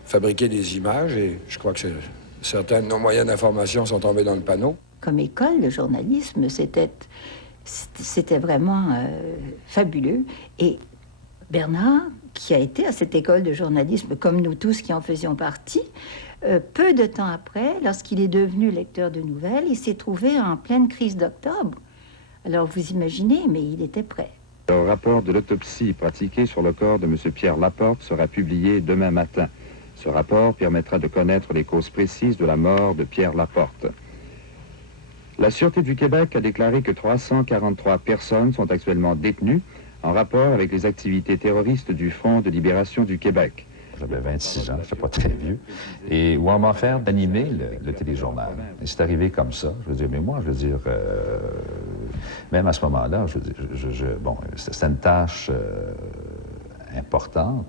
fabriquer des images et je crois que certains de nos moyens d'information sont tombés dans le panneau. Comme école, le journalisme, c'était vraiment fabuleux. Et Bernard, qui a été à cette école de journalisme, comme nous tous qui en faisions partie, peu de temps après, lorsqu'il est devenu lecteur de nouvelles, il s'est trouvé en pleine crise d'octobre. Alors vous imaginez, mais il était prêt. Le rapport de l'autopsie pratiquée sur le corps de M. Pierre Laporte sera publié demain matin. Ce rapport permettra de connaître les causes précises de la mort de Pierre Laporte. La Sûreté du Québec a déclaré que 343 personnes sont actuellement détenues en rapport avec les activités terroristes du Front de libération du Québec. J'avais 26 ans, je ne pas très vieux, et où on m'a offert d'animer le téléjournal. Et c'est arrivé comme ça. Je veux dire, mais moi, je veux dire, même à ce moment-là, je veux dire, bon, c'était une tâche importante.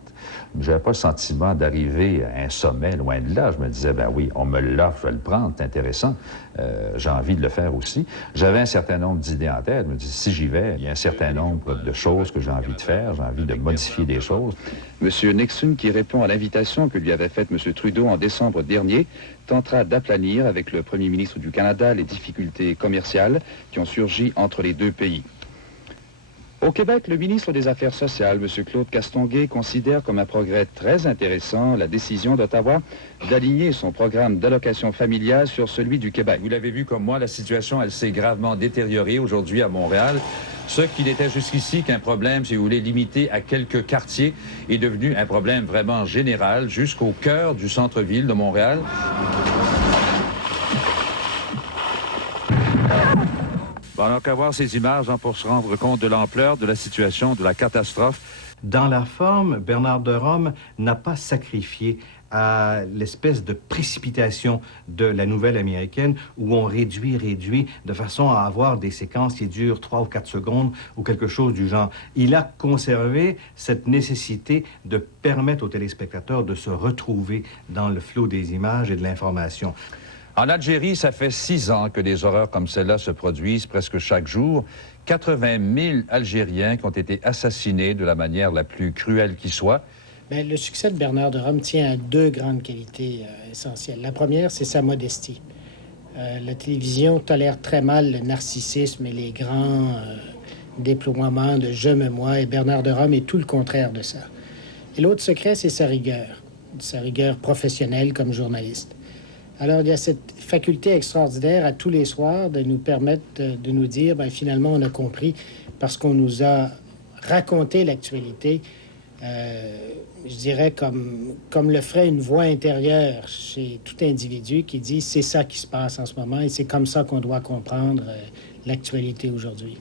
Je n'avais pas le sentiment d'arriver à un sommet, loin de là. Je me disais, ben oui, on me l'offre, je vais le prendre, c'est intéressant. J'ai envie de le faire aussi. J'avais un certain nombre d'idées en tête. Je me disais, si j'y vais, il y a un certain nombre de choses que j'ai envie de faire, j'ai envie de modifier des choses. M. Nixon, qui répond à l'invitation que lui avait faite M. Trudeau en décembre dernier, tentera d'aplanir avec le premier ministre du Canada les difficultés commerciales qui ont surgi entre les deux pays. Au Québec, le ministre des Affaires sociales, M. Claude Castonguay, considère comme un progrès très intéressant la décision d'Ottawa d'aligner son programme d'allocation familiale sur celui du Québec. Vous l'avez vu comme moi, la situation, elle s'est gravement détériorée aujourd'hui à Montréal. Ce qui n'était jusqu'ici qu'un problème, si vous voulez, limité à quelques quartiers, est devenu un problème vraiment général jusqu'au cœur du centre-ville de Montréal. Bon, alors qu'à voir ces images pour se rendre compte de l'ampleur de la situation, de la catastrophe. Dans la forme, Bernard de Rome n'a pas sacrifié à l'espèce de précipitation de la nouvelle américaine où on réduit de façon à avoir des séquences qui durent 3 ou 4 secondes ou quelque chose du genre. Il a conservé cette nécessité de permettre aux téléspectateurs de se retrouver dans le flot des images et de l'information. En Algérie, ça fait 6 ans que des horreurs comme celle-là se produisent presque chaque jour. 80 000 Algériens qui ont été assassinés de la manière la plus cruelle qui soit. Bien, le succès de Bernard de Rome tient à 2 grandes qualités essentielles. La première, c'est sa modestie. La télévision tolère très mal le narcissisme et les grands déploiements de « je me moi », et Bernard de Rome est tout le contraire de ça. Et l'autre secret, c'est sa rigueur professionnelle comme journaliste. Alors, il y a cette faculté extraordinaire à tous les soirs de nous permettre de nous dire, bien, finalement, on a compris parce qu'on nous a raconté l'actualité, je dirais, comme le ferait une voix intérieure chez tout individu qui dit, c'est ça qui se passe en ce moment et c'est comme ça qu'on doit comprendre l'actualité aujourd'hui.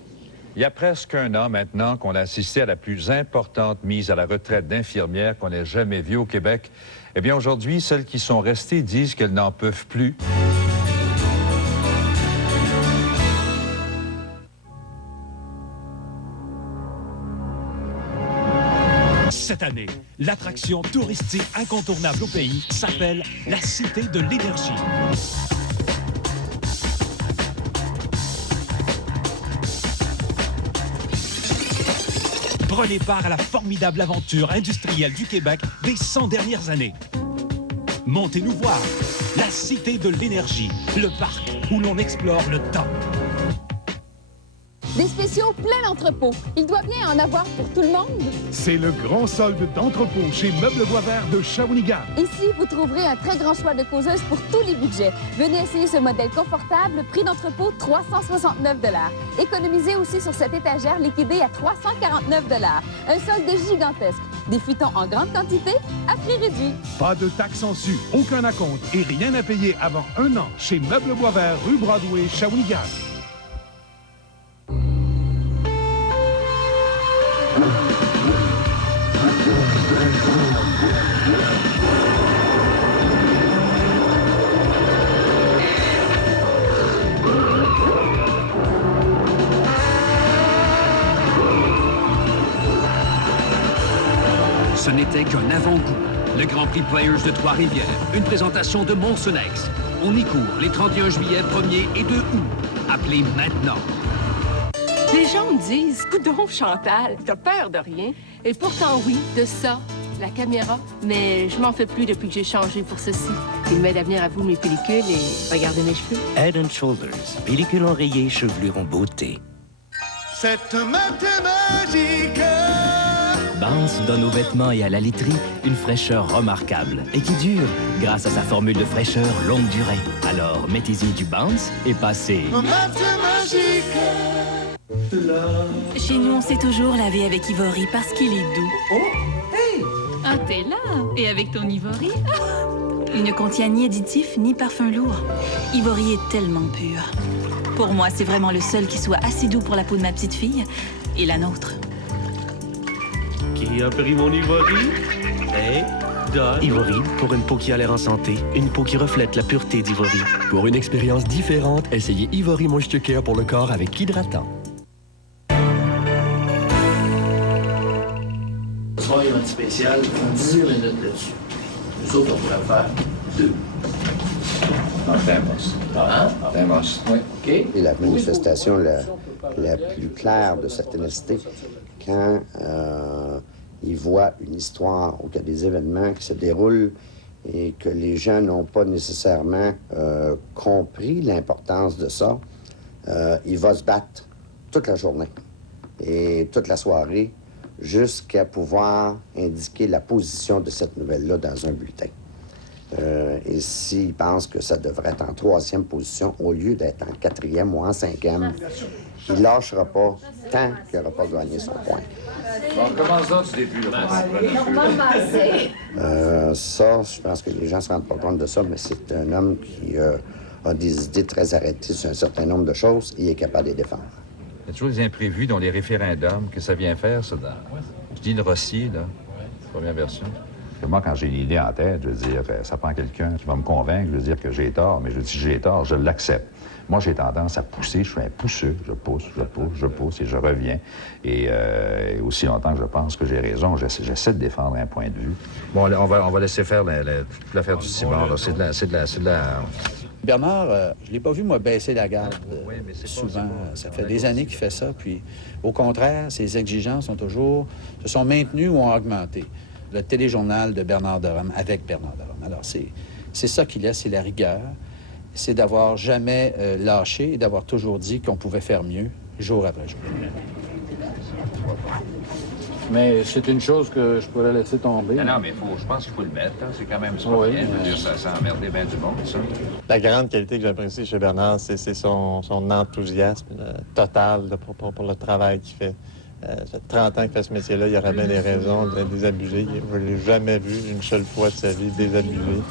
Il y a presque 1 an maintenant qu'on a assisté à la plus importante mise à la retraite d'infirmières qu'on ait jamais vue au Québec. Eh bien, aujourd'hui, celles qui sont restées disent qu'elles n'en peuvent plus. Cette année, l'attraction touristique incontournable au pays s'appelle la Cité de l'Énergie. Prenez part à la formidable aventure industrielle du Québec des 100 dernières années. Montez nous voir, la Cité de l'Énergie, le parc où l'on explore le temps. Des spéciaux plein d'entrepôts. Il doit bien en avoir pour tout le monde. C'est le grand solde d'entrepôt chez Meubles Boisvert de Shawinigan. Ici, vous trouverez un très grand choix de causeuses pour tous les budgets. Venez essayer ce modèle confortable, prix d'entrepôt 369 $. Économisez aussi sur cette étagère liquidée à 349 $. Un solde gigantesque. Des futons en grande quantité à prix réduit. Pas de taxes en su, aucun acompte et rien à payer avant 1 an chez Meubles Boisvert, rue Broadway, Shawinigan. Ce n'était qu'un avant-goût. Le Grand Prix Players de Trois-Rivières, une présentation de Molson-X. On y court les 31 juillet, 1er et 2 août. Appelez maintenant. Les gens me disent, coudonc, Chantal, t'as peur de rien. Et pourtant, oui, de ça, la caméra. Mais je m'en fais plus depuis que j'ai changé pour ceci. Il m'aide à venir à bout de mes pellicules et regarder mes cheveux. Head & Shoulders, pellicule enrayée, chevelure en beauté. Cette matin magique. Bounce donne aux vêtements et à la literie une fraîcheur remarquable et qui dure grâce à sa formule de fraîcheur longue durée. Alors, mettez-y du Bounce et passez. Matin magique. Chez nous, on sait toujours laver avec Ivory parce qu'il est doux. Oh, hey! Ah, t'es là! Et avec ton Ivory? Il ne contient ni additifs ni parfum lourd. Ivory est tellement pur. Pour moi, c'est vraiment le seul qui soit assez doux pour la peau de ma petite fille et la nôtre. Qui a pris mon Ivory? Hey, Don. Ivory, pour une peau qui a l'air en santé. Une peau qui reflète la pureté d'Ivory. Pour une expérience différente, essayez Ivory Moisture Care pour le corps avec hydratant. Ce soir, il y a un petit spécial, 18 minutes là-dessus. Nous autres, on pourrait faire 2. Oui. Okay. Et la manifestation la plus claire de cette ténacité, quand il voit une histoire ou qu'il y a des événements qui se déroulent et que les gens n'ont pas nécessairement compris l'importance de ça, il va se battre toute la journée et toute la soirée jusqu'à pouvoir indiquer la position de cette nouvelle-là dans un bulletin. Et s'il pense que ça devrait être en 3e position au lieu d'être en 4e ou en 5e, il ne lâchera pas tant qu'il n'aura pas gagné son point. Bon, commence donc du début. Ça, je pense que les gens ne se rendent pas compte de ça, mais c'est un homme qui a des idées très arrêtées sur un certain nombre de choses et est capable de les défendre. Il y a toujours des imprévus dans les référendums que ça vient faire, ça. Je dis le Rossi, là, première version. Moi, quand j'ai une idée en tête, je veux dire, ça prend quelqu'un qui va me convaincre, je veux dire que j'ai tort, mais je dis si j'ai tort, je l'accepte. Moi, j'ai tendance à pousser, je suis un pousseux, je pousse et je reviens. Et aussi longtemps que je pense que j'ai raison, j'essaie de défendre un point de vue. Bon, on va laisser faire toute l'affaire du ciment, là. C'est de la... Bernard, je ne l'ai pas vu, moi, baisser la garde souvent. Ça fait des années qu'il fait ça. Puis, au contraire, ses exigences se sont maintenues ou ont augmenté. Le téléjournal de Bernard de Rome, avec Bernard de Rome. Alors, c'est ça qu'il laisse, c'est la rigueur. C'est d'avoir jamais lâché et d'avoir toujours dit qu'on pouvait faire mieux, jour après jour. Mais c'est une chose que je pourrais laisser tomber. Non, mais je pense qu'il faut le mettre. Hein. C'est quand même pas bien. Je veux dire, ça a emmerdé bien du monde, ça. La grande qualité que j'apprécie chez Bernard, c'est son enthousiasme total pour le travail qu'il fait. Ça fait 30 ans qu'il fait ce métier-là, il aurait bien des raisons de désabuser. Je ne l'ai jamais vu une seule fois de sa vie désabusé.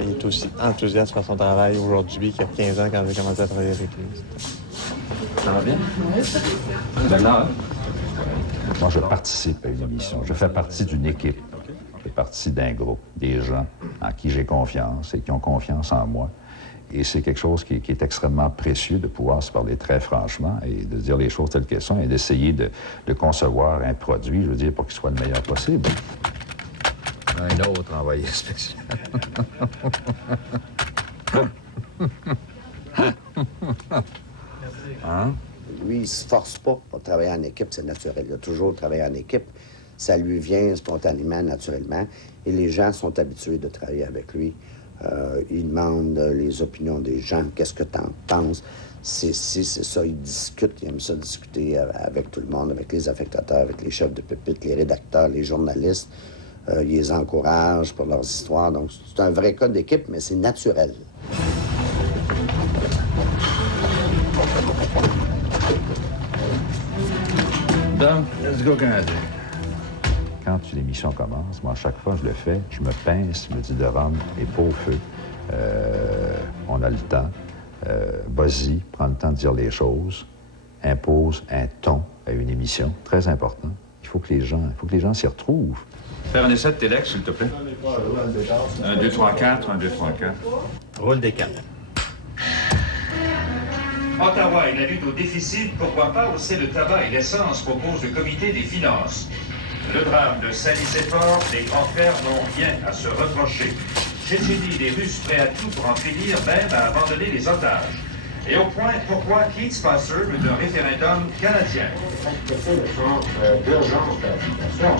Et il est aussi enthousiaste par son travail aujourd'hui qu'il y a 15 ans quand j'ai commencé à travailler avec lui. Ça va bien? Bernard? Moi, je participe à une émission. Je fais partie d'une équipe. Je fais partie d'un groupe, des gens en qui j'ai confiance et qui ont confiance en moi. Et c'est quelque chose qui est extrêmement précieux de pouvoir se parler très franchement et de dire les choses telles qu'elles sont et d'essayer de concevoir un produit, je veux dire, pour qu'il soit le meilleur possible. Un autre envoyé spécial. Hein? Lui, il ne se force pas pour travailler en équipe, c'est naturel. Il a toujours travaillé en équipe. Ça lui vient spontanément, naturellement. Et les gens sont habitués de travailler avec lui. Il demande les opinions des gens. Qu'est-ce que tu en penses? C'est ça, il discute. Il aime ça discuter avec tout le monde, avec les affectateurs, avec les chefs de pupitre, les rédacteurs, les journalistes. Il les encourage pour leurs histoires. Donc, c'est un vrai cas d'équipe, mais c'est naturel. Donc, let's go Canada. Quand l'émission commence, moi, à chaque fois, je le fais, je me pince, je me dis de Rome et pas au feu. On a le temps. Vas-y, prends le temps de dire les choses. Impose un ton à une émission, très important. Il faut que les gens s'y retrouvent. Faire un essai de Telex, s'il te plaît. 1, 2, 3, 4, 1, 2, 3, 4. Roule des 4. Ottawa et la lutte au déficit, pourquoi pas hausser le tabac et l'essence, propose le comité des finances. Le drame de Saint-Nicéphore, les grands frères n'ont rien à se reprocher. Tchétchénie, les Russes prêts à tout pour en finir, même à abandonner les otages. Et au point, pourquoi Keith Spicer veut un référendum canadien. C'est le centre d'urgence de la situation.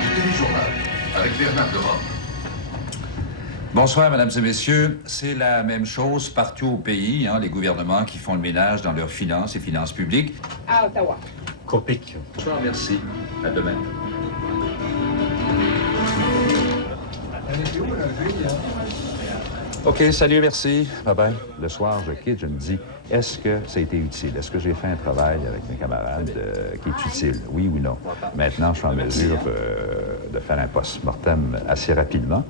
Le téléjournal avec Bernard de Rome. Bonsoir, mesdames et messieurs. C'est la même chose partout au pays, hein, les gouvernements qui font le ménage dans leurs finances et finances publiques. À Ottawa. Copic. Bonsoir, merci. À demain. OK, salut, merci. Bye-bye. Le soir, je quitte, je me dis, est-ce que ça a été utile? Est-ce que j'ai fait un travail avec mes camarades qui est utile? Oui ou non? Maintenant, je suis en mesure de faire un post-mortem assez rapidement.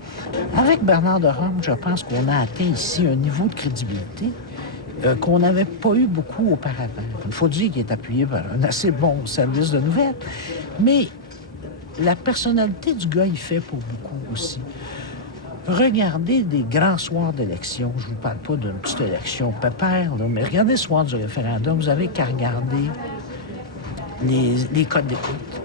Avec Bernard de Rome, je pense qu'on a atteint ici un niveau de crédibilité qu'on n'avait pas eu beaucoup auparavant. Il faut dire qu'il est appuyé par un assez bon service de nouvelles, mais la personnalité du gars, il fait pour beaucoup aussi. Regardez des grands soirs d'élection. Je ne vous parle pas d'une petite élection pépère, là, mais regardez le soir du référendum. Vous avez qu'à regarder les codes d'écoute.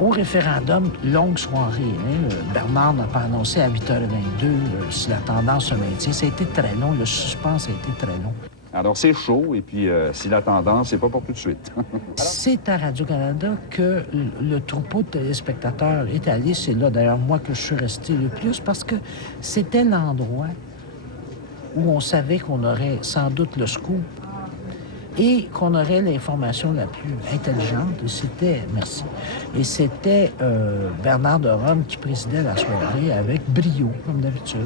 Au référendum, longue soirée. Hein, Bernard n'a pas annoncé à 8h22 si la tendance se maintient. Ça a été très long. Le suspense a été très long. Alors, c'est chaud, et puis si la tendance, c'est pas pour tout de suite. C'est à Radio-Canada que le troupeau de téléspectateurs est allé. C'est là, d'ailleurs, moi, que je suis resté le plus, parce que c'était l'endroit où on savait qu'on aurait sans doute le scoop et qu'on aurait l'information la plus intelligente. Et c'était, merci, et c'était Bernard de Rome qui présidait la soirée avec brio, comme d'habitude.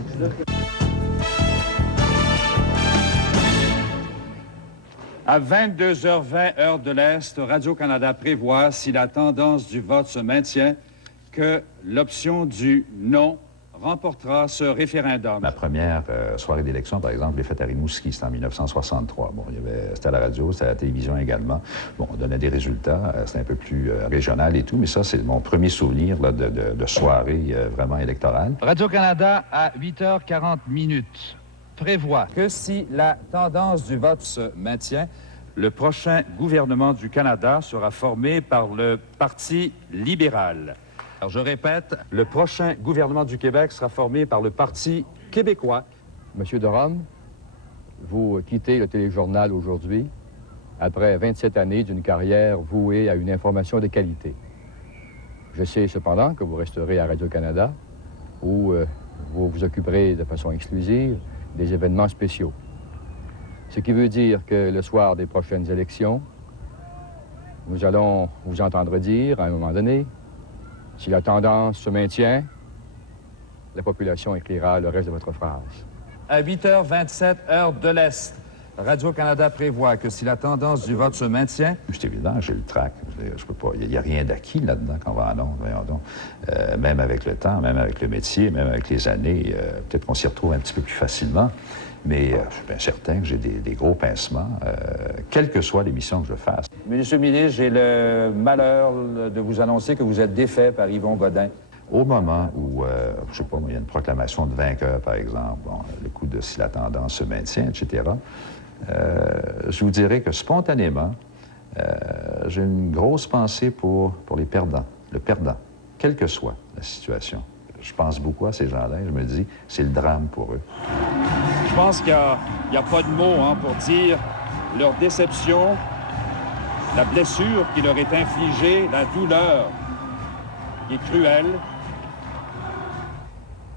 À 22h20, heure de l'Est, Radio-Canada prévoit, si la tendance du vote se maintient, que l'option du non remportera ce référendum. Ma première soirée d'élection, par exemple, l'ai faite à Rimouski, c'était en 1963. Bon, c'était à la radio, c'était à la télévision également. Bon, on donnait des résultats, c'était un peu plus régional et tout, mais ça, c'est mon premier souvenir là, de soirée vraiment électorale. Radio-Canada, à 8h40 prévoit que si la tendance du vote se maintient, le prochain gouvernement du Canada sera formé par le Parti libéral. Alors, je répète, le prochain gouvernement du Québec sera formé par le Parti québécois. Monsieur de Rome, vous quittez le téléjournal aujourd'hui après 27 années d'une carrière vouée à une information de qualité. Je sais cependant que vous resterez à Radio-Canada où vous vous occuperez de façon exclusive des événements spéciaux. Ce qui veut dire que le soir des prochaines élections, nous allons vous entendre dire, à un moment donné, si la tendance se maintient, la population écrira le reste de votre phrase. À 8h27, heure de l'Est, Radio-Canada prévoit que si la tendance du vote se maintient... C'est évident, j'ai le trac. Je peux pas. Il n'y a rien d'acquis là-dedans qu'on va en ondes, voyons donc. Même avec le temps, même avec le métier, même avec les années, peut-être qu'on s'y retrouve un petit peu plus facilement. Mais je suis bien certain que j'ai des gros pincements, quelle que soit l'émission que je fasse. Monsieur le ministre, j'ai le malheur de vous annoncer que vous êtes défait par Yvon Godin. Au moment où, je sais pas, il y a une proclamation de vainqueur, par exemple, bon, le coup de si la tendance se maintient, etc., je vous dirais que spontanément, j'ai une grosse pensée pour les perdants, le perdant, quelle que soit la situation. Je pense beaucoup à ces gens-là et je me dis, c'est le drame pour eux. Je pense qu'il n'y a pas de mots pour dire leur déception, la blessure qui leur est infligée, la douleur qui est cruelle.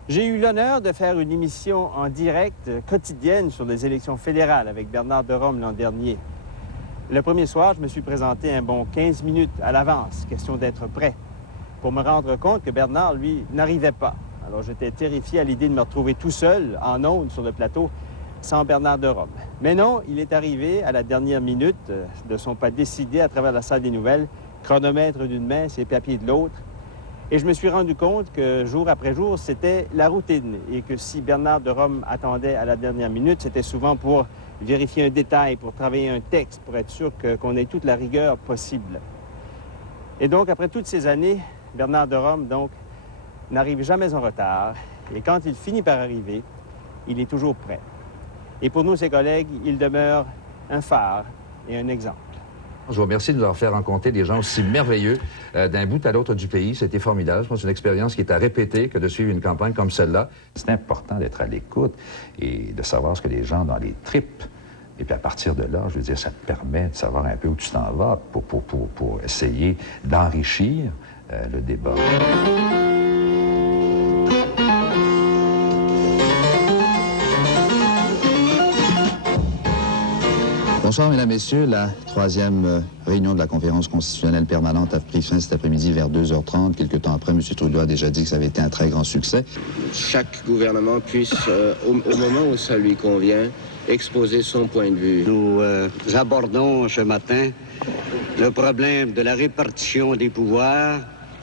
J'ai eu l'honneur de faire une émission en direct quotidienne sur les élections fédérales avec Bernard de Rome l'an dernier. Le premier soir, je me suis présenté un bon 15 minutes à l'avance, question d'être prêt, pour me rendre compte que Bernard, lui, n'arrivait pas. Alors j'étais terrifié à l'idée de me retrouver tout seul, en ondes, sur le plateau, sans Bernard de Rome. Mais non, il est arrivé à la dernière minute, de son pas décidé à travers la salle des nouvelles, chronomètre d'une main, ses papiers de l'autre. Et je me suis rendu compte que jour après jour, c'était la routine et que si Bernard de Rome attendait à la dernière minute, c'était souvent pour vérifier un détail, pour travailler un texte, pour être sûr qu'on ait toute la rigueur possible. Et donc, après toutes ces années, Bernard de Rome, donc, n'arrive jamais en retard. Et quand il finit par arriver, il est toujours prêt. Et pour nous, ses collègues, il demeure un phare et un exemple. Je vous remercie de nous avoir fait rencontrer des gens aussi merveilleux d'un bout à l'autre du pays. C'était formidable. Je pense que c'est une expérience qui est à répéter que de suivre une campagne comme celle-là. C'est important d'être à l'écoute et de savoir ce que les gens dans les tripes. Et puis à partir de là, je veux dire, ça te permet de savoir un peu où tu t'en vas pour essayer d'enrichir le débat. Bonsoir, Mesdames, Messieurs. La troisième réunion de la conférence constitutionnelle permanente a pris fin cet après-midi vers 2h30. Quelque temps après, M. Trudeau a déjà dit que ça avait été un très grand succès. Chaque gouvernement puisse, au moment où ça lui convient, exposer son point de vue. Nous abordons ce matin le problème de la répartition des pouvoirs,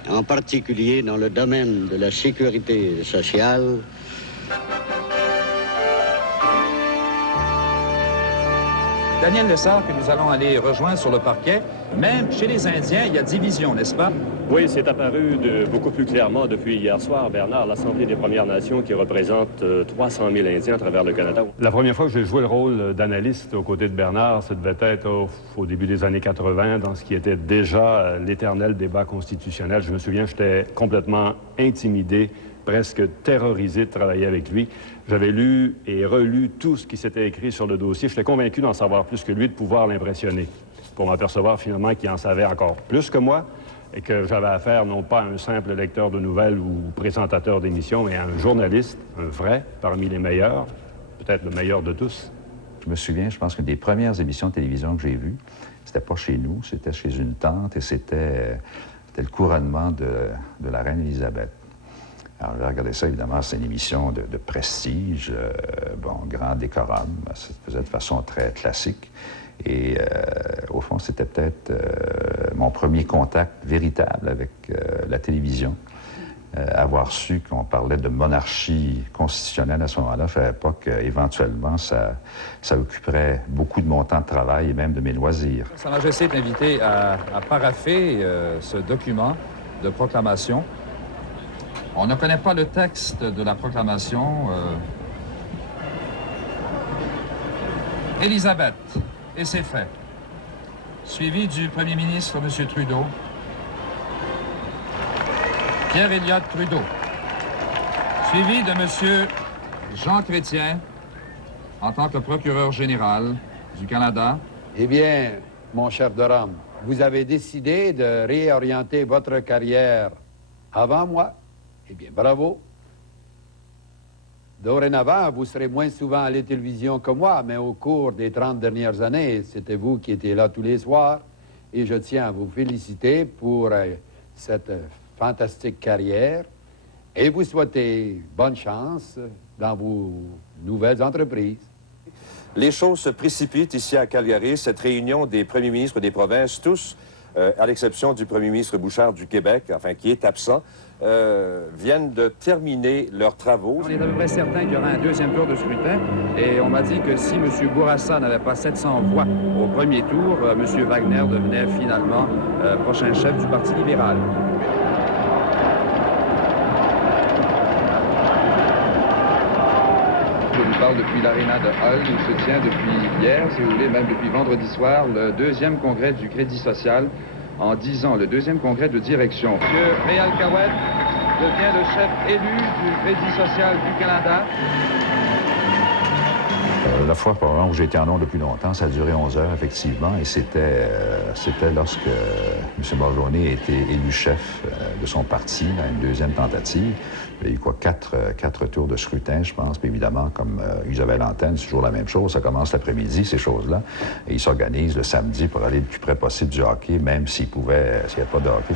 en particulier dans le domaine de la sécurité sociale. Daniel Lessard, que nous allons aller rejoindre sur le parquet. Même chez les Indiens, il y a division, n'est-ce pas? Oui, c'est apparu beaucoup plus clairement depuis hier soir, Bernard, l'Assemblée des Premières Nations qui représente 300 000 Indiens à travers le Canada. La première fois que j'ai joué le rôle d'analyste aux côtés de Bernard, ça devait être au début des années 80, dans ce qui était déjà l'éternel débat constitutionnel. Je me souviens, j'étais complètement intimidé, presque terrorisé de travailler avec lui. J'avais lu et relu tout ce qui s'était écrit sur le dossier. J'étais convaincu d'en savoir plus que lui, de pouvoir l'impressionner, pour m'apercevoir finalement qu'il en savait encore plus que moi et que j'avais affaire non pas à un simple lecteur de nouvelles ou présentateur d'émissions, mais à un journaliste, un vrai, parmi les meilleurs, peut-être le meilleur de tous. Je me souviens, je pense qu'une des premières émissions de télévision que j'ai vues, c'était pas chez nous, c'était chez une tante et c'était le couronnement de la reine Élisabeth. Alors, j'ai regardé ça, évidemment, c'est une émission de prestige, grand décorum, ça se faisait de façon très classique. Et au fond, c'était peut-être mon premier contact véritable avec la télévision. Avoir su qu'on parlait de monarchie constitutionnelle à ce moment-là, je ne savais pas qu'éventuellement, ça occuperait beaucoup de mon temps de travail et même de mes loisirs. Sa Majesté est invitée à parapher ce document de proclamation. On ne connaît pas le texte de la proclamation. Élisabeth, et c'est fait. Suivi du premier ministre, M. Trudeau. Pierre-Éliott Trudeau. Suivi de M. Jean Chrétien, en tant que procureur général du Canada. Eh bien, mon cher Durham, vous avez décidé de réorienter votre carrière avant moi. Eh bien, bravo. Dorénavant, vous serez moins souvent à la télévision que moi, mais au cours des 30 dernières années, c'était vous qui étiez là tous les soirs. Et je tiens à vous féliciter pour cette fantastique carrière et vous souhaiter bonne chance dans vos nouvelles entreprises. Les choses se précipitent ici à Calgary. Cette réunion des premiers ministres des provinces, tous, à l'exception du premier ministre Bouchard du Québec, enfin qui est absent, viennent de terminer leurs travaux. On est à peu près certain qu'il y aura un deuxième tour de scrutin et on m'a dit que si M. Bourassa n'avait pas 700 voix au premier tour, M. Wagner devenait finalement prochain chef du Parti libéral. Je vous parle depuis l'aréna de Hull où se tient depuis hier, si vous voulez, même depuis vendredi soir, le deuxième congrès du Crédit social. En 10 ans, le deuxième congrès de direction. M. Réal Cahouette devient le chef élu du Crédit social du Canada. La fois probablement où j'ai été en ondes le plus longtemps, ça a duré 11 heures, effectivement, et c'était lorsque M. Mulroney a été élu chef de son parti à une deuxième tentative. Il y a eu quoi, quatre tours de scrutin, je pense. Puis évidemment, comme ils avaient l'antenne, c'est toujours la même chose. Ça commence l'après-midi, ces choses-là. Et ils s'organisent le samedi pour aller le plus près possible du hockey, même s'il n'y avait pas de hockey.